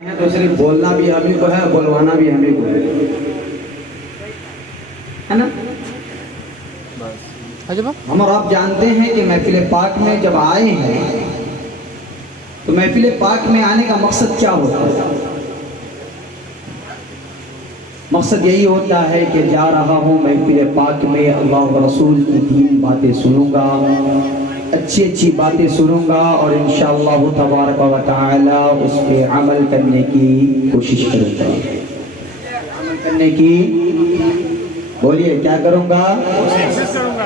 है तो सिर्फ बोलना भी हम ही को है, बोलवाना भी हम ही को है ना। हम और आप जानते हैं कि महफिल पाक में जब आए हैं तो महफिल पाक में आने का मकसद क्या होता है? मकसद यही होता है कि जा रहा हूँ महफिल पाक में, अल्लाह व रसूल की दीन बातें सुनूंगा, अच्छी अच्छी बातें सुनूंगा और इंशाअल्लाह तबारक व तआला उस पे अमल करने की कोशिश करूंगा। अमल करने की, बोलिए क्या करूंगा?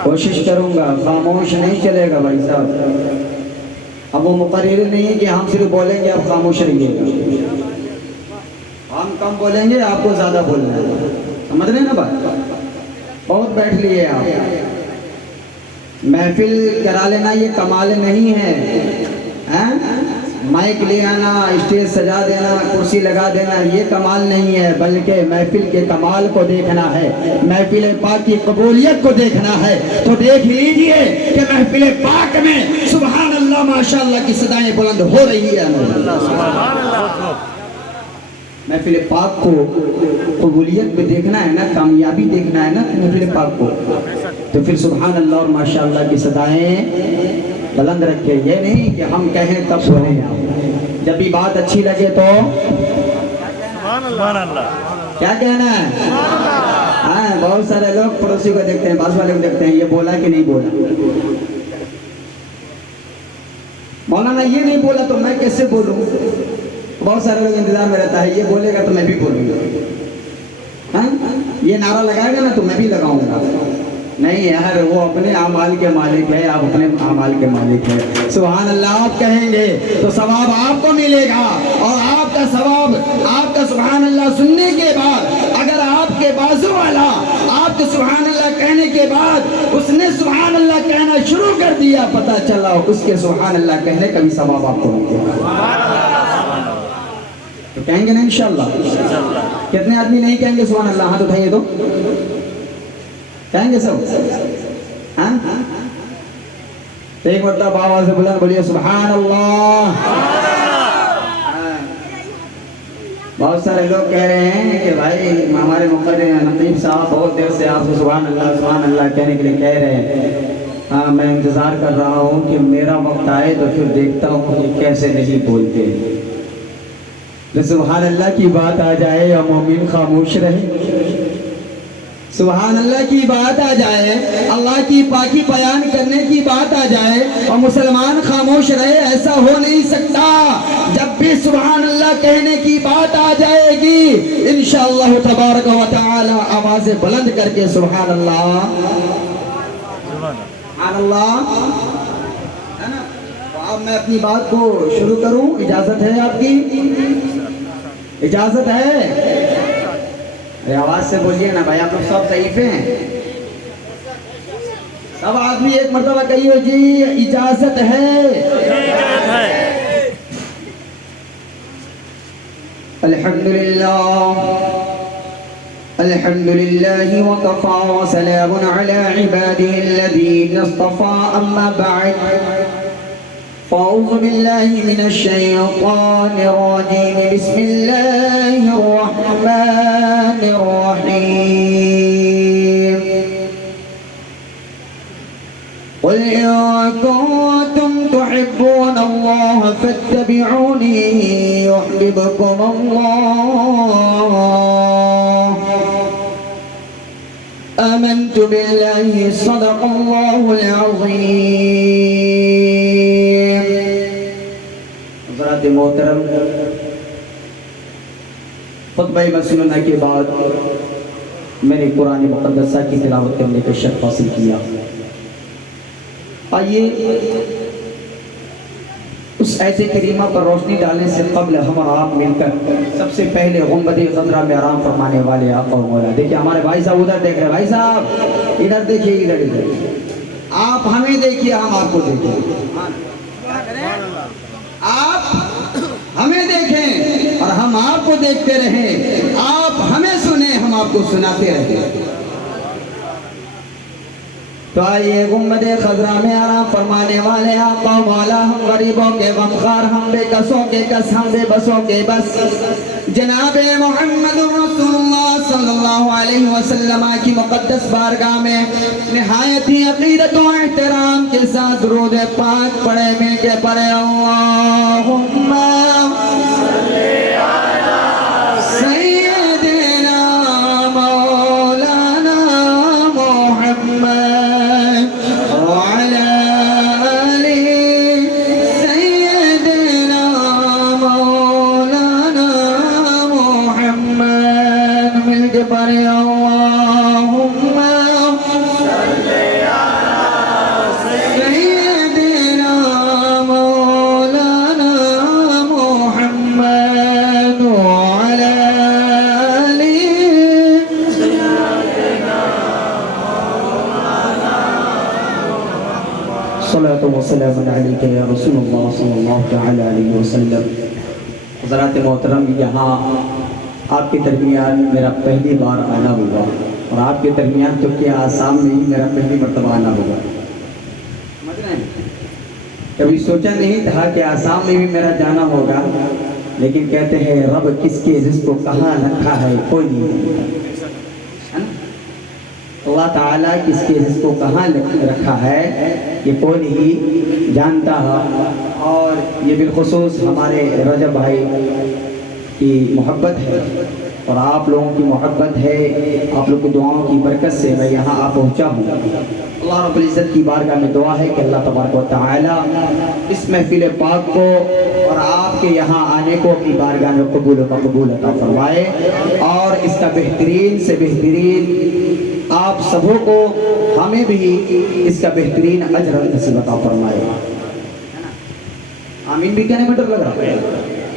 कोशिश करूंगा। खामोश नहीं चलेगा भाई साहब। अब वो मुकर्रर नहीं है कि हम सिर्फ बोलेंगे आप खामोश रहिएगा। हम कम बोलेंगे, आपको ज्यादा बोलना है। समझ रहे हैं ना बात? बहुत बैठ लिए आप। महफिल करा लेना ये कमाल नहीं है, हैं? माइक ले आना, स्टेज सजा देना, कुर्सी लगा देना, ये कमाल नहीं है, बल्कि महफिल के कमाल को देखना है, महफिल पाक की कबूलियत को देखना है। तो देख लीजिए कि महफिल पाक में सुभान अल्लाह माशाअल्लाह की सदाएं बुलंद हो रही है। महफिल पाक को कबूलियत में देखना है ना, कामयाबी देखना है ना महफिल पाक को, तो फिर सुभान अल्लाह और माशाअल्लाह की सदाएं बुलंद रखे। ये नहीं कि हम कहें तब बोले। जब भी बात अच्छी लगे तो सुभान अल्लाह क्या कहना है? हाँ, बहुत सारे लोग पड़ोसी को देखते हैं, पास वाले को देखते हैं, ये बोला कि नहीं बोला। मौलाना ये नहीं बोला तो मैं कैसे बोलूं? बहुत सारे लोग इंतजार में रहता है, ये बोलेगा तो मैं भी बोलूंगा। हाँ, ये नारा लगाएगा ना तो मैं भी लगाऊंगा। नहीं यार, वो अपने आमाल के मालिक है, आप अपने आमाल के मालिक है। सुभान अल्लाह आप कहेंगे तो सवाब आपको मिलेगा, और आपका सवाब, आपका सुभान अल्लाह सुनने के बाद अगर आपके बाजू वाला आपके सुभान अल्लाह कहने के बाद उसने सुभान अल्लाह कहना शुरू कर दिया, पता चला उसके सुभान अल्लाह कहने का भी सवाब आपको मिलेगा। तो कहेंगे ना इंशाअल्लाह? कितने आदमी नहीं कहेंगे सुभान अल्लाह? हाथ उठाइए तो कहेंगे सब। हाँ, एक मतलब आवाज से बुलंद बोलिए सुभान अल्लाह। बहुत सारे लोग कह रहे हैं कि भाई हमारे मुकर्रर नकीब साहब बहुत देर से आपसे सुभान अल्लाह कहने के लिए कह रहे हैं। हाँ, मैं इंतजार कर रहा हूँ कि मेरा वक्त आए तो फिर देखता हूँ कि कैसे नहीं बोलते। तो सुभान अल्लाह की बात आ जाए और मोमिन खामोश रहे, सुभान अल्लाह की बात आ जाए, अल्लाह की पाकी बयान करने की बात आ जाए और मुसलमान खामोश रहे, ऐसा हो नहीं सकता। जब भी सुभान अल्लाह कहने की बात आ जाएगी इंशाअल्लाह तबारक व तआला आवाज़ें बुलंद करके सुभान अल्लाह, सुभान अल्लाह, है ना? तो अब मैं अपनी बात को शुरू करूं, इजाजत है आपकी? इजाजत है? अरे आवाज से बोलिए ना भाई, आप लोग सब ज़ईफ हैं। सब आदमी एक मर्तबा कहिए जी इजाजत है। अल्हम्दुलिल्लाह अल्हम्दुलिल्लाह व कफ़ा व सलामुन अला इबादिही अल्लज़ीना इस्तफ़ा, अम्मा बअद। फ़अऊज़ु बिल्लाहि मिनश शैतानिर रजीम, बिस्मिल्लाहिर रहमानिर रहीम। क़ुल इन कुन्तुम तुहिब्बूनल्लाह फ़त्तबिऊनी युह्बिबकुमुल्लाह, आमन्तु बिल्लाहि सदक़ल्लाहुल अज़ीम। मोहतरम, खुतबा मसनूना के बाद मैंने कुरान मुक़द्दसा की तिलावत करने का शर्फ हासिल किया। आइए उस ऐसे करीमा पर रोशनी डालने से कबल हम और आप मिलकर सबसे पहले गुंबद ख़ज़रा में आराम फरमाने वाले आका और मौला, देखिए हमारे भाई साहब उधर देख रहे हैं। भाई साहब इधर देखिए, इधर इधर आप हमें देखिए, हम आपको देखें। आप हमें देखें और हम आपको देखते रहें, आप हमें सुने, हम आपको सुनाते रहें। तो तो आइए गुम्बद खजरा में आराम फरमाने वाले आका मौला, हम गरीबों के गमखार, हम बेकसों के कस, हम बेबसों के बस, जनाबे मोहम्मद रसूलुल्लाह सल्लल्लाहु अलैहि वसल्लम की मुक़द्दस बारगाह में निहायत ही अक़ीदत व एहतराम के साथ दुरूद पाक पढ़े में के पढ़े अल्लाहुम्मा सल्ली अला सय्यिदिना मौलाना मुहम्मद व अला आलि सय्यिदिना मौलाना मुहम्मद मिलके पढ़े अल्लाहुम्मा सल्ली अला सय्यिदिना मौलाना मुहम्मद व अला आलि सल्लल्लाहु अलैहि या रसूलुल्लाह सल्लल्लाहु तआला अलैहि वसल्लम। हज़रात मोहतरम, यहाँ आपके दरमियान मेरा पहली बार आना होगा और आपके दरमियान तो क्या आसाम में ही मेरा पहली मरतबा आना होगा। समझ रहे हैं? कभी सोचा नहीं था कि आसाम में भी मेरा जाना होगा, लेकिन कहते हैं रब किसके रिज़्क़ को कहाँ रखा है कोई नहीं जानता। अल्लाह ताला किसके रिज़्क़ को कहाँ रखा है ये कोई नहीं जानता है। और ये बिलखुसूस हमारे रजब भाई की मोहब्बत है और आप लोगों की मोहब्बत है, आप लोग की दुआओं की बरकत से मैं यहाँ आ पहुँचा हूँ। अल्लाह रब्बुल इज़्ज़त की बारगाह में दुआ है कि अल्लाह तबारक व तआला इस महफिल पाक को और आपके यहाँ आने को अपनी बारगाह में कबूल मकबूल अता फरमाए और इसका बेहतरीन से बेहतरीन आप सबों को, हमें भी इसका बेहतरीन अजर नसीब अता फरमाए। आमीन भी कहने में डर लग रहा है,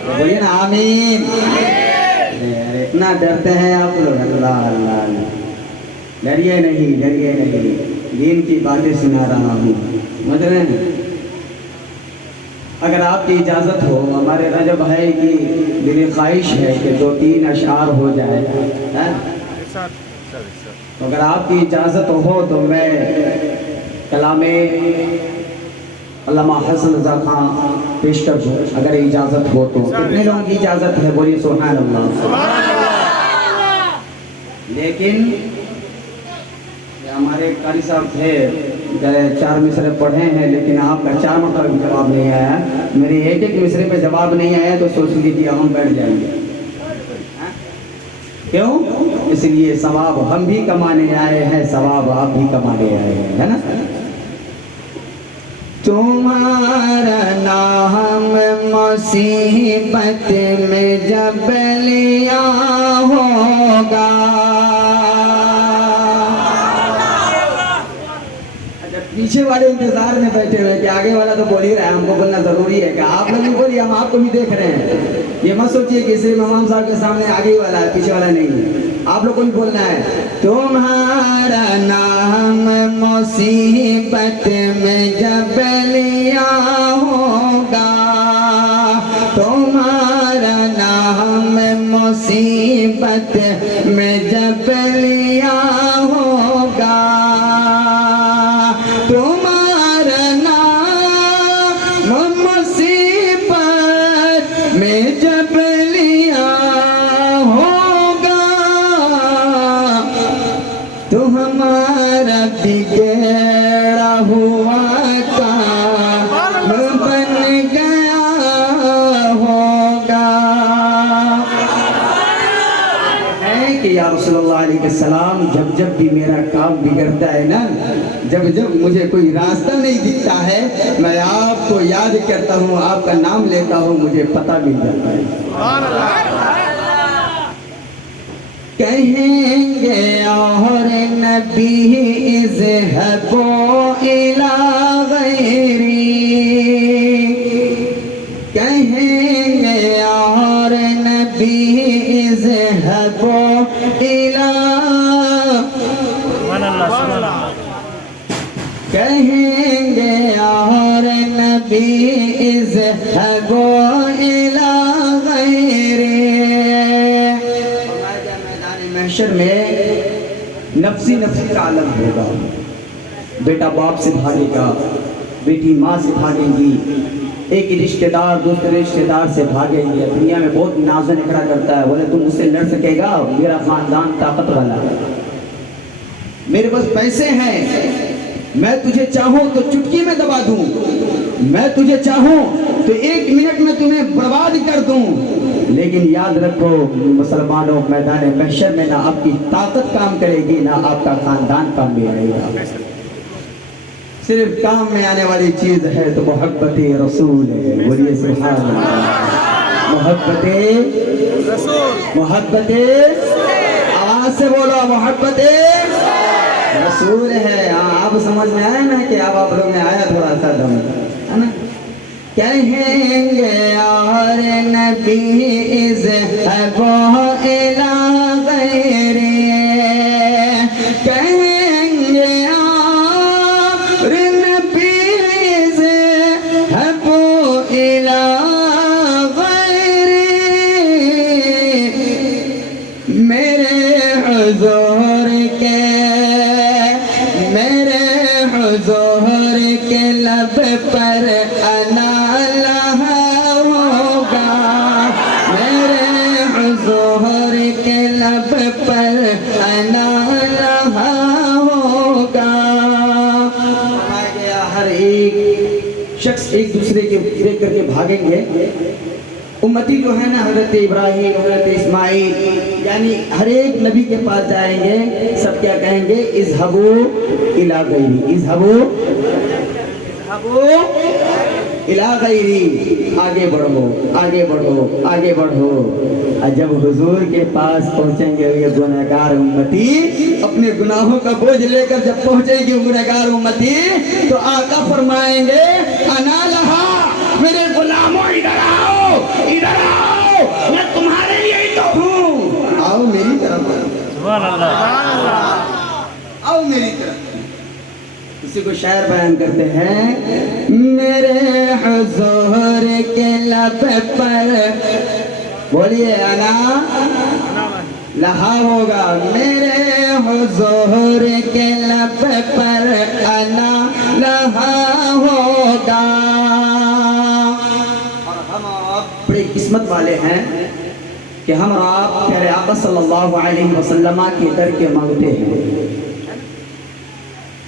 बोलिए ना आमीन। इतना डरते हैं आप लोग, अल्लाह अल्लाह। डरिए नहीं, डरिए नहीं, दीन की बातें सुना रहा हूँ, समझ रहे हैं। अगर आपकी इजाज़त हो, हमारे रजब भाई की दिली ख्वाहिश है कि 2-3 अशआर हो जाए, तो अगर आपकी इजाज़त हो तो मैं कलामे अल्लामा हसन रज़ा खां पेश कर दूँ, अगर इजाज़त हो तो। कितने लोगों की इजाज़त है? बोलिए सुभान अल्लाह। लेकिन हमारे कारी साहब थे, 4 मिसरे पढ़े हैं, लेकिन आपका 4 मतलब जवाब नहीं आया। मेरे एक मिसरे पे जवाब नहीं आया तो सोच लीजिए हम बैठ जाएंगे। क्यों? इसलिए सवाब हम भी कमाने आए हैं, सवाब आप भी कमाने आए हैं, है ना। तुम्हारा नाम मुसीबत में जब लिया होगा, पीछे वाले इंतजार में बैठे हुए कि आगे वाला तो बोल ही रहा है, हमको बोलना जरूरी है। कि आप लोग नहीं बोलिए, हम आपको भी देख रहे हैं। ये मत सोचिए कि सिर्फ इमाम साहब के सामने आगे वाला है, पीछे वाला नहीं है। आप लोग को भी बोलना है। तुम्हारा नाम मुसीबत में जब लिया होगा, तुम्हारा नाम मुसीबत में जब लिया होगा, तुम्हारा नाम मुसीबत में जब लिया होगा, तो हमारा बिगड़ा हुआ काम बन गया होगा। है कि या रसूलुल्लाह अलैहिस्सलाम, जब जब भी मेरा काम बिगड़ता है ना, जब जब मुझे कोई रास्ता नहीं दिखता है, मैं आपको याद करता हूँ, आपका नाम लेता हूँ, मुझे पता मिल जाता है। कहेंगे और नबी इज़हबो इला गैरी, कहेंगे और नबी इज़हबो इला, कहेंगे और नबी इज़हबो इला गैरी। मैदान महशर में नफ्सी नफ्सी का आलम होगा, बेटा बाप से भागेगा, बेटी माँ से भागेगी, एक रिश्तेदार दूसरे रिश्तेदार से भागेंगे। दुनिया में बहुत नाज़ निकला करता है, बोले तुम मुझसे लड़ सकेगा, मेरा खानदान ताकत वाला है, मेरे पास पैसे हैं, मैं तुझे चाहूं तो चुटकी में दबा दूं, मैं तुझे चाहूं तो 1 मिनट में तुम्हें बर्बाद कर दूं। लेकिन याद रखो मुसलमानों, मैदान महशर में ना आपकी ताकत काम करेगी, ना आपका खानदान काम में आएगा। सिर्फ काम में आने वाली चीज है तो मोहब्बते रसूल है। बोलिए सुभान अल्लाह। मोहब्बते रसूल, मोहब्बते, आवाज से बोलो, मोहब्बते रसूल है। आप समझ में आया ना कि अब आप लोग में आया थोड़ा सा दम, है ना? कहेंगे और नबी इज़हबो इला गैरे, कहेंगे और नबी इज़हबो इला गैरे, मेरे हुज़ूर के, मेरे हुज़ूर के लब पर अना लहा होगा, मेरे हुज़ूर के लब पर अना लहा होगा। हर एक शख्स एक दूसरे के देख करके भागेंगे। उम्मती जो है ना, हज़रत इब्राहीम, हज़रत इस्माइल, यानी हर एक नबी के पास जाएंगे, सब क्या कहेंगे? इज़हबू इला गैरी, इज़हबू इला गैरी, आगे बढ़ो, आगे बढ़ो, आगे बढ़ो। और जब हुजूर के पास पहुंचेंगे ये गुनहगार उम्मती, अपने गुनाहों का बोझ लेकर जब पहुंचेगी गुनहगार उम्मती, तो आका फरमाएंगे अना लहा, मेरे गुलामों इधर आओ, इधर आओ, मैं तुम्हारे लिए ही तो हूँ, आओ मेरी तरफ, सुभान अल्लाह, आओ मेरी तरफ। इसी को शायर बयान करते हैं, मेरे हुजूर के लब पर, बोलिए अना लहा होगा, मेरे हुजूर के लब पर अना लहा होगा। और हम आप बड़े किस्मत वाले हैं कि हम आप प्यारे आका सल्लल्लाहु अलैहि वसल्लम के दर के मांगते हैं।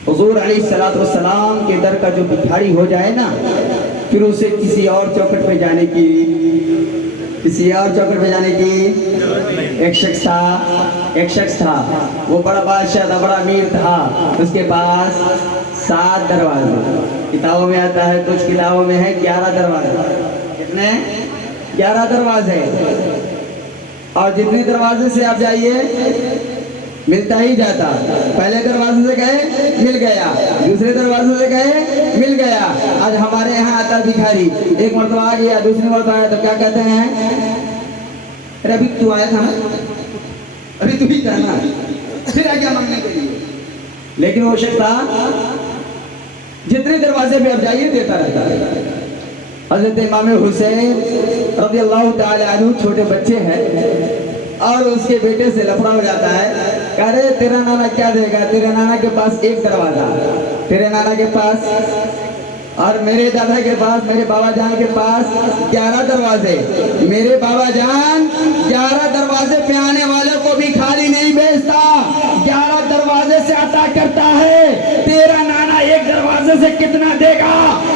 हुजूर अलैहिस्सलातु वस्सलाम के दर का जो भिखारी हो जाए ना, फिर उसे किसी और चौखट पे जाने की, किसी और चौखट पे जाने की। एक शख्स था, वो बड़ा बादशाह था, बड़ा अमीर था, उसके पास 7 दरवाजे, किताबों में आता है, कुछ किताबों में है 11 दरवाजे। कितने? 11 दरवाजे। और जितने दरवाजे से आप जाइए मिलता ही जाता। पहले दरवाजे से गए, मिल गया, दूसरे दरवाजे से गए, मिल गया। आज हमारे यहाँ आता भिखारी, एक मरतबा आ गया, दूसरी मरतबा आया तो क्या कहते हैं? अरे अभी तू आया था ना, अभी तू ही था ना, फिर आ गया मांगने के लिए। लेकिन वो शख्स जितने दरवाजे पे आप जाइए देता रहता है। हज़रत इमाम हुसैन रज़ियल्लाहु ताला अन्हु छोटे बच्चे हैं और उसके बेटे से लफड़ा हो जाता है। कह रहे तेरा नाना क्या देगा? तेरे नाना के पास 1 दरवाजा, तेरे नाना के पास, और मेरे दादा के पास, मेरे बाबा जान के पास 11 दरवाजे। मेरे बाबा जान 11 दरवाजे पे आने वाले को भी खाली नहीं भेजता, 11 दरवाजे से अता करता है। तेरा नाना 1 दरवाजे से कितना देगा?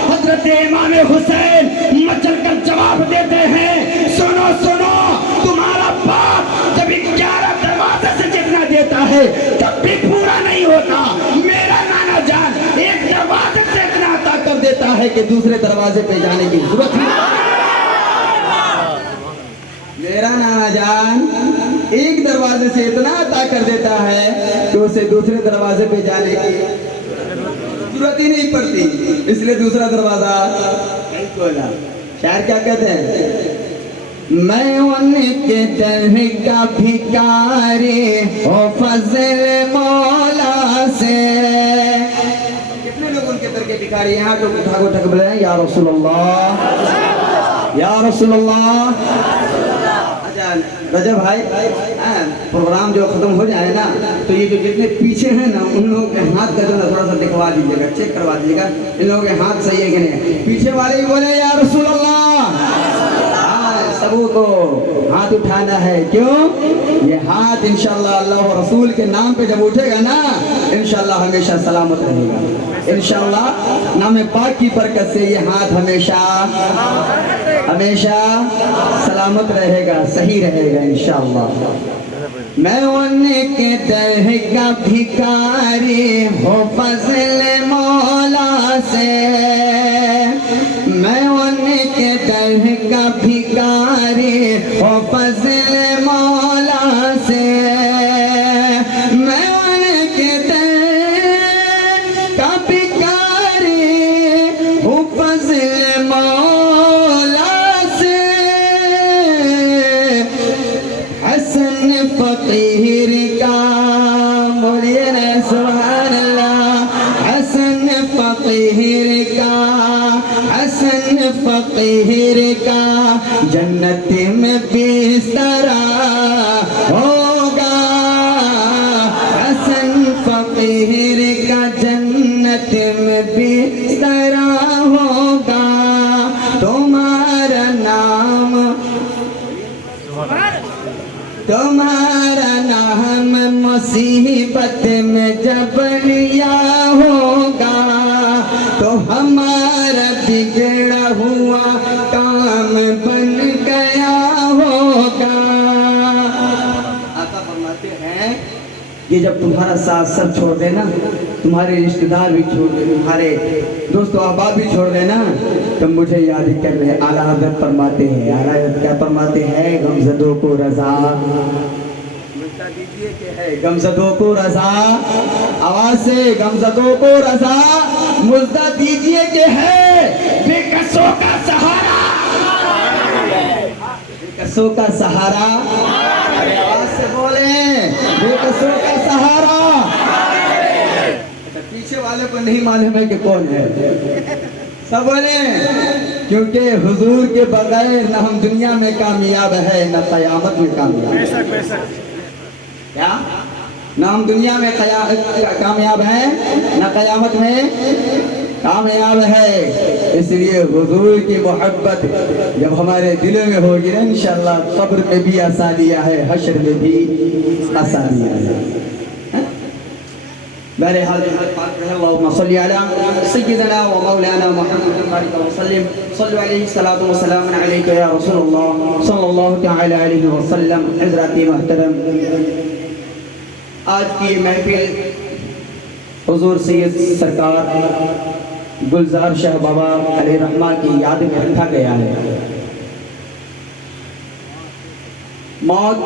हजरत इमाम हुसैन मचल कर जवाब देते हैं, सुनो सुनो, तुम्हारा बाप जब 11 दरवाजे से जितना देता है तब भी पूरा नहीं होता। मेरा नाना जान 1 दरवाजे से इतना अता कर देता है कि दूसरे दरवाजे पे जाने की जरूरत नहीं। मेरा नाना जान 1 दरवाजे से इतना अता कर देता है कि उसे दूसरे दरवाजे पे जाने की जरूरत ही नहीं पड़ती, इसलिए दूसरा दरवाजा नहीं खोला। शायर क्या कहते हैं? मैं उनके दर का भिखारी हो फजल मौला से। कितने लोग उनके दर के भिखारी? यहाँ लोग उठा उठा के बोले या रसूलल्लाह, या रसूलल्लाह। अच्छा, रजब भाई, प्रोग्राम जो खत्म हो जाए ना तो ये जो जितने पीछे हैं ना उन लोगों के हाथ का जो ना थोड़ा सा दिखवा दीजिएगा, चेक करवा दीजिएगा इन लोगों के हाथ सही है कि नहीं। पीछे वाले भी बोले या रसूल अल्लाह, सबको हाथ उठाना है। क्यों? ये हाथ इंशाल्लाह अल्लाह और रसूल के नाम पे जब उठेगा ना इंशाल्लाह हमेशा सलामत रहेगा। इंशाल्लाह नाम पाक की बरकत से ये हाथ हमेशा हमेशा सलामत रहेगा, सही रहेगा इंशाल्लाह। मैं उनके दर का भिखारी हो फजल मौला से, मैं उनके दर का भिखारी हो फजल मौला से, मैं उनके दर का भिखारी हो फजल मौला से। हसन फकीर का बोलिए ना सुभान अल्लाह, हसन फकीर का, हसन फकीर का जन्नत में बिस्तरा होगा, हसन फकीर का जन्नत में बिस्तरा होगा। तुम्हारा नाम, तुम्हारा नाम मुसीबत में जब लिया होगा तो हमारा बिगड़ा हुआ काम बन गया होगा। आका फरमाते हैं ये जब तुम्हारा साथ सब छोड़ देना, तुम्हारे रिश्तेदार भी छोड़ दे, तुम्हारे दोस्तों अहबाब भी छोड़ देना, तो मुझे याद ही कर रहे। आला हज़रत फरमाते हैं, आला हज़रत क्या फरमाते हैं? गमज़दों को रज़ा दीजिए कि है, गमज़दों को रज़ा, आवाज से, गमज़दों को रज़ा मुझदा दीजिए कि है, बेकसों का सहारा, बेकसों का सहारा, आवाज से बोले, बेकसों का सहारा। पीछे वाले को नहीं मालूम है कि कौन है, सब बोले क्योंकि हुजूर के बगैर न हम दुनिया में कामयाब है न क़यामत में कामयाब। क्या? न हम दुनिया में कामयाब है न क़यामत में कामयाब है। इसलिए हुजूर की मोहब्बत जब हमारे दिलों में होगी ना इंशाअल्लाह कब्र में भी आसानियाँ है, हश्र में भी आसानियाँ है। बहरहाल अल्लाहुम्मा सल्ली अला सय्यिदना व मौलाना मुहम्मद व सल्लिम सल्लु अलैहि सलातु व सलाम अलैका या रसूलल्लाह सल्लल्लाहु तआला अलैहि व सल्लम। हज़रात मोहतरम, आज की महफिल हुजूर सैयद सरकार गुलजार शाह बाबा अलैहि रहमा की याद में रखा गया है। मौत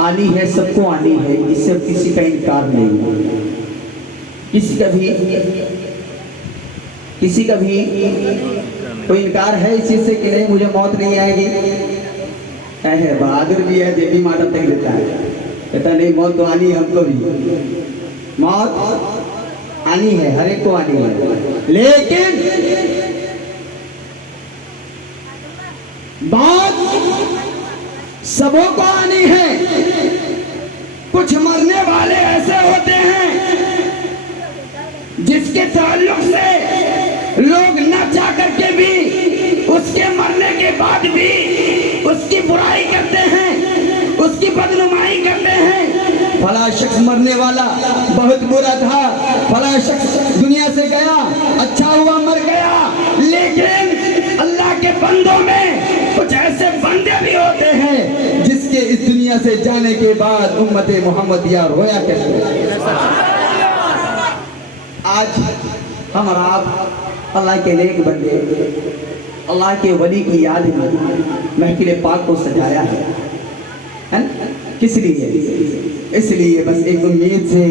आनी है, सबको आनी है, इससे किसी का इनकार नहीं, किसी का भी कोई इनकार है इस चीज से कि नहीं मुझे मौत नहीं आएगी। है बहादुर भी है, देवी माता तक देता है, कहता नहीं मौत तो आनी है, हमको भी मौत आनी है, हर एक को आनी है, लेकिन मौत सबों को आनी है। कुछ मरने वाले ऐसे होते हैं जिसके ताल्लुक से लोग न चाह करके भी उसके मरने के बाद भी उसकी बुराई करते हैं, उसकी बदनुमाई करते हैं। फला शख्स मरने वाला बहुत बुरा था, फला शख्स दुनिया से गया, अच्छा हुआ मर गया। लेकिन अल्लाह के बंदों में कुछ ऐसे बंदे भी होते हैं जिसके इस दुनिया से जाने के बाद उम्मते मोहम्मदिया रोया करते हैं। आज हम और आप अल्लाह के नेक बंदे, अल्लाह के वली की याद में महफिल पाक को सजाया है ना? किस लिए? इसलिए बस एक उम्मीद से,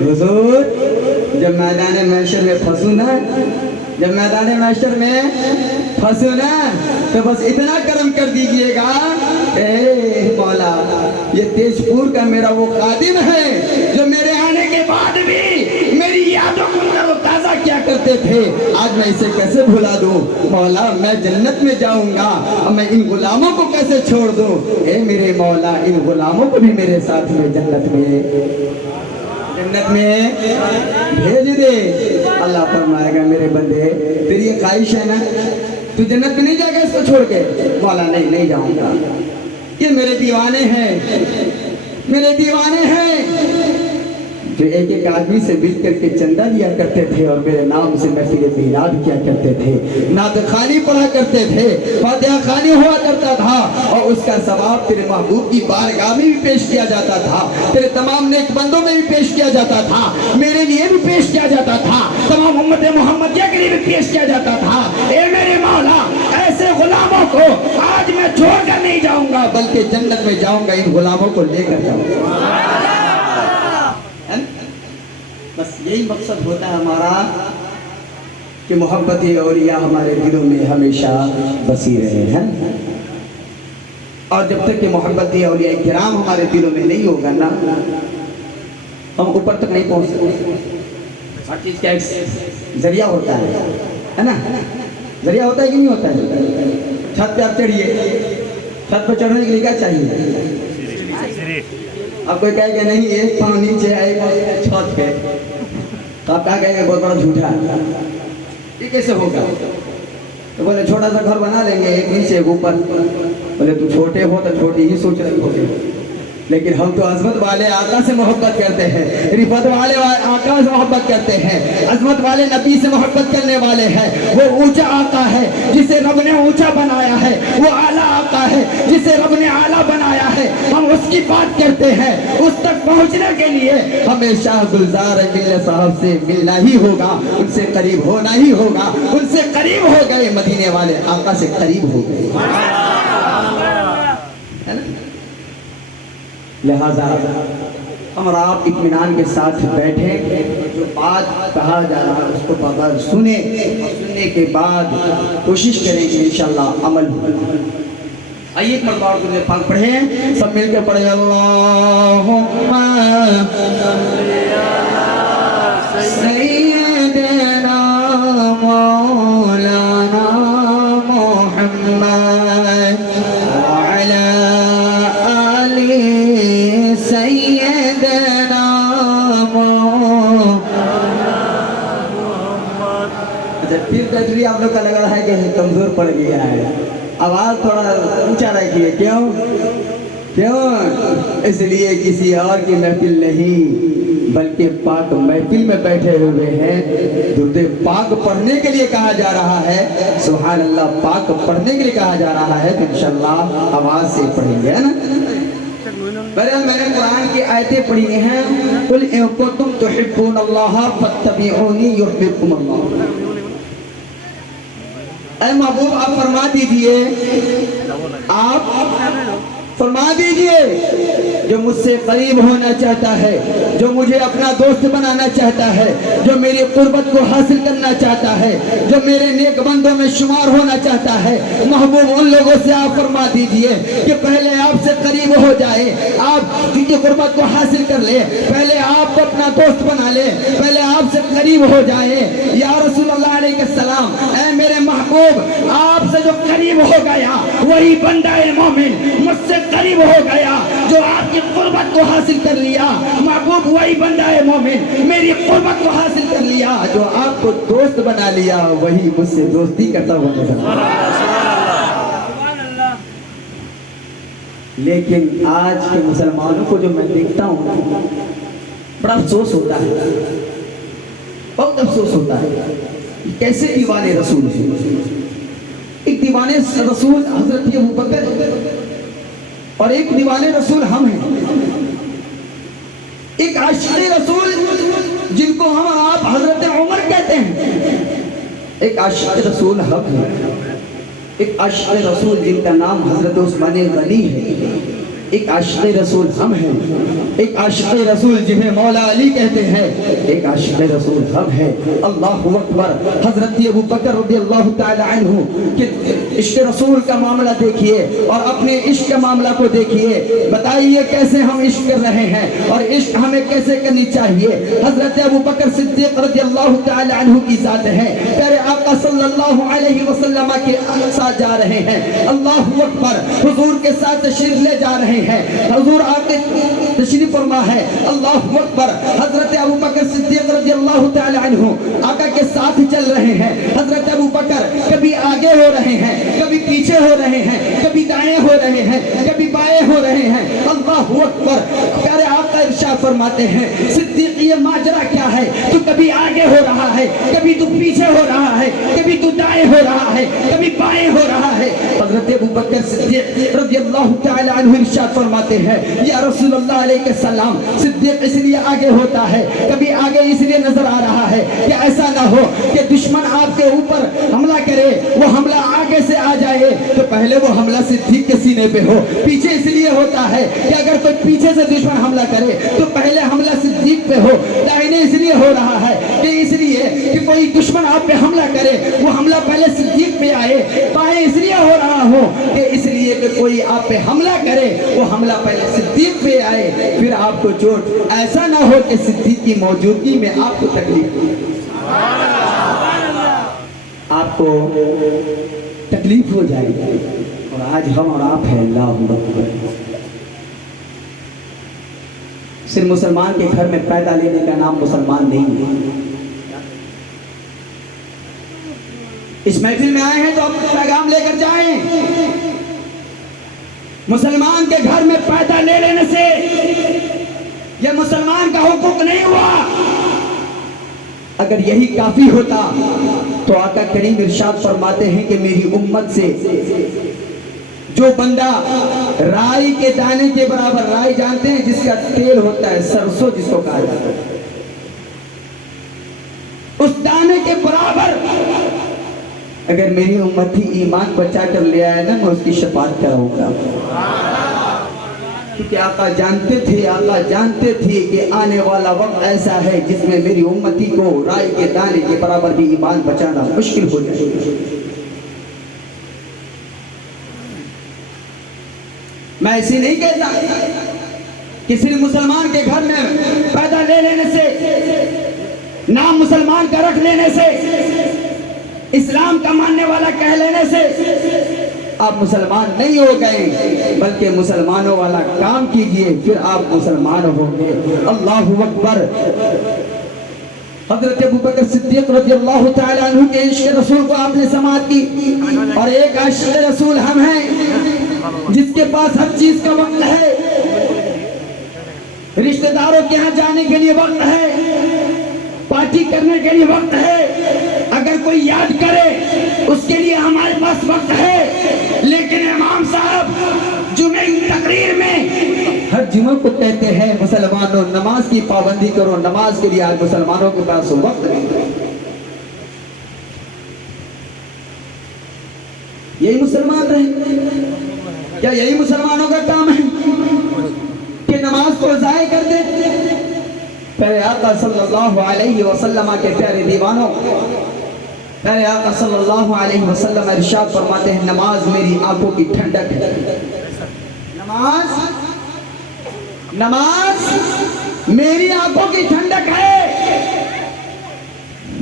हुजूर जब मैदान महशर में फंसू ना, जब मैदान महशर में फंसू ना तो बस इतना करम कर दीजिएगा, ए मौला ये तेजपुर का मेरा वो खादिम है जो मेरे आने के बाद भी मेरी यादों को ताज़ा क्या कर करते थे, आज मैं इसे कैसे भुला दूं। मौला मैं जन्नत में जाऊंगा, अब मैं इन गुलामों को कैसे छोड़ दूं। ए मेरे मौला इन गुलामों को भी मेरे साथ में जन्नत में भेज दे। अल्लाह फरमाएगा मेरे बंदे तेरी ये ख्वाहिश है ना, तू जन्नत में नहीं जाएगा इसको छोड़ के। मौला नहीं जाऊंगा, ये मेरे दीवाने हैं, मेरे दीवाने हैं जो एक एक आदमी से मिल करके चंदा दिया करते थे और मेरे नाम से महफिल मीलाद किया करते थे, नात खानी पढ़ा करते थे, फातिहा खानी हुआ करता था और उसका सवाब तेरे महबूब की बारगाह में भी पेश किया जाता था, तेरे तमाम नेक बंदों में भी पेश किया जाता था, मेरे लिए भी पेश किया जाता था, तमाम उम्मत मोहम्मदिया के लिए भी पेश किया जाता था। ए मेरे मौला ऐसे गुलामों को आज मैं छोड़कर नहीं जाऊंगा, बल्कि जन्नत में जाऊंगा, इन गुलामों को लेकर जाऊंगा। बस यही मकसद होता है हमारा कि मोहब्बत औलिया हमारे दिलों में हमेशा बसी रहे हैं। और जब तक कि मोहब्बत औलिया किराम हमारे दिलों में नहीं होगा ना, हम ऊपर तक नहीं पहुंच सकते। हर चीज का एक जरिया होता है ना, जरिया होता है कि नहीं होता है। छत पे आप चढ़िए, छत पे चढ़ने के लिए क्या चाहिए। अब कोई कहेगा नहीं एक पाँव नीचे आएगा छत पे, तो आप क्या कहेंगे बहुत बड़ा झूठा, ये कैसे होगा। तो बोले छोटा सा घर बना लेंगे, एक नीचे एक ऊपर। बोले तू छोटे हो तो छोटी ही सोच रही हो, लेकिन हम तो अजमत वाले आका से मोहब्बत करते हैं, रिफत वाले आका से मोहब्बत करते हैं, अजमत वाले नबी से मोहब्बत करने वाले हैं। वो ऊंचा आका है जिसे रब ने ऊंचा बनाया है, वो आला आका है जिसे रब ने आला बनाया है। हम उसकी बात करते हैं, उस तक पहुंचने के लिए हमें शाह गुलजार मिल्ला साहब से मिलना ही होगा, उनसे करीब होना ही होगा। उनसे करीब हो गए, मदीने वाले आका से करीब हो गए, लिहाजा हम और आप इत्मीनान के साथ बैठे, जो बात कहा जा रहा है उसको बगैर सुने और सुनने के बाद कोशिश करेंगे इंशाअल्लाह अमल होगा। आइए एक मरतबा दुरूद पाक पढ़ें, सब मिलकर पढ़े अल्लाहुम्मा सय्यदना मौलाना मुहम्मद व अला सैयदना अच्छा फिर तजरी आप लोग का लग रहा है कि कमजोर पड़ गया है, आवाज थोड़ा ऊंचा रखिए। क्यों इसलिए किसी और की महफिल नहीं बल्कि पाक महफिल में बैठे हुए हैं। दुरूद पाक पढ़ने के लिए कहा जा रहा है, सुभान अल्लाह, पाक पढ़ने के लिए कहा जा रहा है, तो इंशाअल्लाह आवाज से पढ़ेंगे, है ना। बहरहाल मैंने कुरान की आयतें पढ़ी हैं, कुल इन कुंतुम तुहिब्बूनल्लाह फत्तबिऊनी युहिब्बुकुमुल्लाह। ऐ महबूब आप फरमा दीजिए, आप फरमा दीजिए, जो मुझसे करीब होना चाहता है, जो मुझे अपना दोस्त बनाना चाहता है, जो मेरी कुर्बत को हासिल करना चाहता है, जो मेरे नेक बंदों में शुमार होना चाहता है, महबूब उन लोगों से आप फरमा दीजिए कि पहले आपसे करीब हो जाए, आप जिनकी कुर्बत को हासिल कर ले, पहले आप अपना दोस्त बना ले, पहले आपसे करीब हो जाए। या रसूलुल्लाह अलैहिस्सलाम, ऐ मेरे महबूब आपसे जो करीब हो गया वही बंदा मोमिन, मुझसे करीब हो गया जो आपकी कुर्बत को हासिल कर लिया। महबूब वही बंदा है मोमिन, मेरी कुर्बत को हासिल कर लिया, जो आपको दोस्त बना लिया वही मुझसे दोस्ती करता हुआ। लेकिन आज के मुसलमानों को जो मैं देखता हूँ बड़ा अफसोस होता है, बहुत अफसोस होता है। कैसे दीवाने रसूल हैं। एक दीवाने रसूल हजरत अबू बकर और एक दीवाने रसूल हम हैं। एक आशिक़ रसूल जिनको हम और आप हजरत उमर कहते हैं, एक आशिक़ रसूल हम हैं। एक आशिक़ रसूल जिनका नाम हजरत उस्मान गनी है। एक आशिक़े रसूल हम हैं, एक आशिक़े रसूल जिन्हें मौला अली कहते हैं, एक आशिक़े रसूल हम हैं। अल्लाहु अकबर। हज़रत अबू बकर रज़ियल्लाहु ताला अन्हु के इश्क़ रसूल का मामला देखिए और अपने इश्क़ का मामला को देखिए। बताइए कैसे हम इश्क़ कर रहे हैं और इश्क़ हमें कैसे करनी चाहिए। हज़रत अबू बकर सिद्दीक़ रज़ियल्लाहु ताला अन्हु की ज़ात है, प्यारे आका सल्लल्लाहु अलैहि वसल्लम के साथ जा रहे हैं। अल्लाहु अकबर। हुजूर के साथ तशरीफ ले जा रहे हैं, हुजूर आपके तशरीफ फरमा है। अल्लाहु अकबर। हजरत अबू बकर सिद्दीक़ रज़ियल्लाहु ताला अन्हु आका के साथ चल रहे हैं। हजरत अबू बकर कभी आगे हो रहे हैं, कभी पीछे हो रहे हैं, कभी दाएं हो रहे हैं, कभी बाएं हो रहे हैं। अल्लाहु अकबर। प्यारे आका इरशाद फरमाते हैं, सिद्दीक़ ये माजरा क्या है, तू कभी आगे हो रहा है, कभी तू पीछे हो रहा है, कभी तू दाएं हो रहा है, कभी बाएं हो रहा है। हजरत अबू बकर सिद्दीक़ रज़ियल्लाहु ताला अन्हु इरशाद फरमाते हैं, या रसूलुल्लाह अलैहि सलाम, सिद्दीक़ इसलिए आगे होता है, कभी आगे इसलिए नजर आ रहा है कि ऐसा ना हो कि दुश्मन आपके ऊपर हमला करे, वो हमला आगे से आ जाए तो पहले वो हमला सिद्दीक़ के सीने पे हो। पीछे इसलिए होता है कि अगर कोई पीछे से दुश्मन हमला करे तो पहले हमला सिद्दीक़ पे हो। दाहिने इसलिए हो रहा है कि इसलिए कि कोई दुश्मन आप पे हमला करे, वो हमला पहले सिद्दीक़ पे आए। बाएं इसलिए हो रहा हो कि इसलिए कि कोई आप पे हमला करे, वो हमला पहले सिद्दीक़ पे आए, फिर आपको चोट ऐसा ना हो कि सिद्दीक़ की मौजूदगी में आपको तकलीफ आपको तकलीफ हो जाएगी। और आज हम और आप हैं, अल्लाहु अकबर। सिर्फ मुसलमान के घर में पैदा लेने का नाम मुसलमान नहीं है। इस महफिल में आए हैं तो अपना पैगाम लेकर जाएं। मुसलमान के घर में पैदा ले लेने से यह मुसलमान का हुकूक नहीं हुआ। अगर यही काफी होता तो आका करीम इरशाद फरमाते हैं कि मेरी उम्मत से जो बंदा राई के दाने के बराबर, राई जानते हैं जिसका तेल होता है, सरसों जिसको कहा जाता है, उस दाने के बराबर अगर मेरी उम्मती ईमान बचा कर ले आए ना, मैं उसकी शफाअत कराऊंगा। क्योंकि आका जानते थे कि आने वाला वक्त ऐसा है जिसमें मेरी उम्मती को राई के दाने के बराबर भी ईमान बचाना मुश्किल हो जाएगा। मैं ऐसे नहीं कहता कि सिर्फ मुसलमान के घर में पैदा ले लेने से, नाम मुसलमान का रख लेने से, इस्लाम का मानने वाला कह लेने से आप मुसलमान नहीं हो गए, बल्कि मुसलमानों वाला काम कीजिए, फिर आप मुसलमान होंगे। अल्लाहु अकबर। हज़रत अबू बकर सिद्दीक़ रज़ियल्लाहु ताला अन्हु के इश्क़ रसूल को आपने समाअत की। और एक आशिक़ रसूल हम हैं जिसके पास हर चीज का वक्त है। रिश्तेदारों के यहाँ जाने के लिए वक्त है, पार्टी करने के लिए वक्त है, अगर कोई याद करे उसके लिए हमारे पास वक्त है। लेकिन इमाम साहब जुमे की तकरीर में हर जुमे को कहते हैं, मुसलमानों नमाज की पाबंदी करो, नमाज के लिए आज मुसलमानों के पास वक्त नहीं। यही मुसलमान रहे क्या? यही मुसलमानों का काम है कि नमाज को ज़ाय कर दे? प्यारे आका सल्लल्लाहु अलैहि वसल्लम के प्यारे दीवानों, प्यारे आका सल्लल्लाहु अलैहि वसल्लम इरशाद फरमाते हैं, नमाज मेरी आंखों की ठंडक है। नमाज मेरी आंखों की ठंडक है।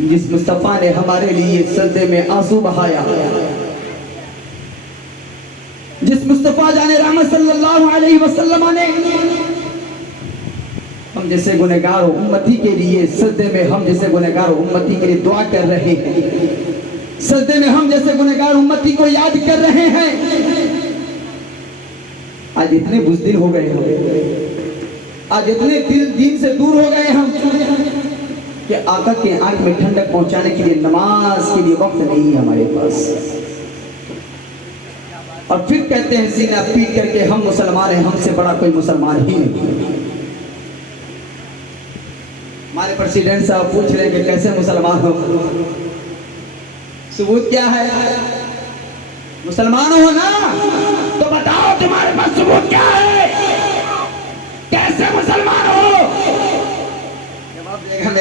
जिस मुस्तफा ने हमारे लिए सजदे में आंसू बहाया, जिस मुस्तफा जाने रहमत सल्लल्लाहु अलैहि वसल्लम ने हम जैसे गुनहगार उम्मती के लिए सजदे में, हम जैसे गुनहगार उम्मती के लिए दुआ कर रहे हैं, सजदे में हम जैसे गुनहगार उम्मती को याद कर रहे हैं। आज इतने बुज़दिल हो गए हम, आज इतने दीन से दूर हो गए हम कि आका के आंख में ठंडक पहुंचाने के लिए नमाज के लिए वक्त नहीं है हमारे पास। और फिर कहते हैं सीना पीट करके हम मुसलमान हैं, हमसे बड़ा कोई मुसलमान ही नहीं। हमारे प्रेसिडेंट साहब पूछ रहे हैं कि कैसे मुसलमान हो, सबूत क्या है? मुसलमान हो ना तो बताओ तुम्हारे पास सबूत क्या है?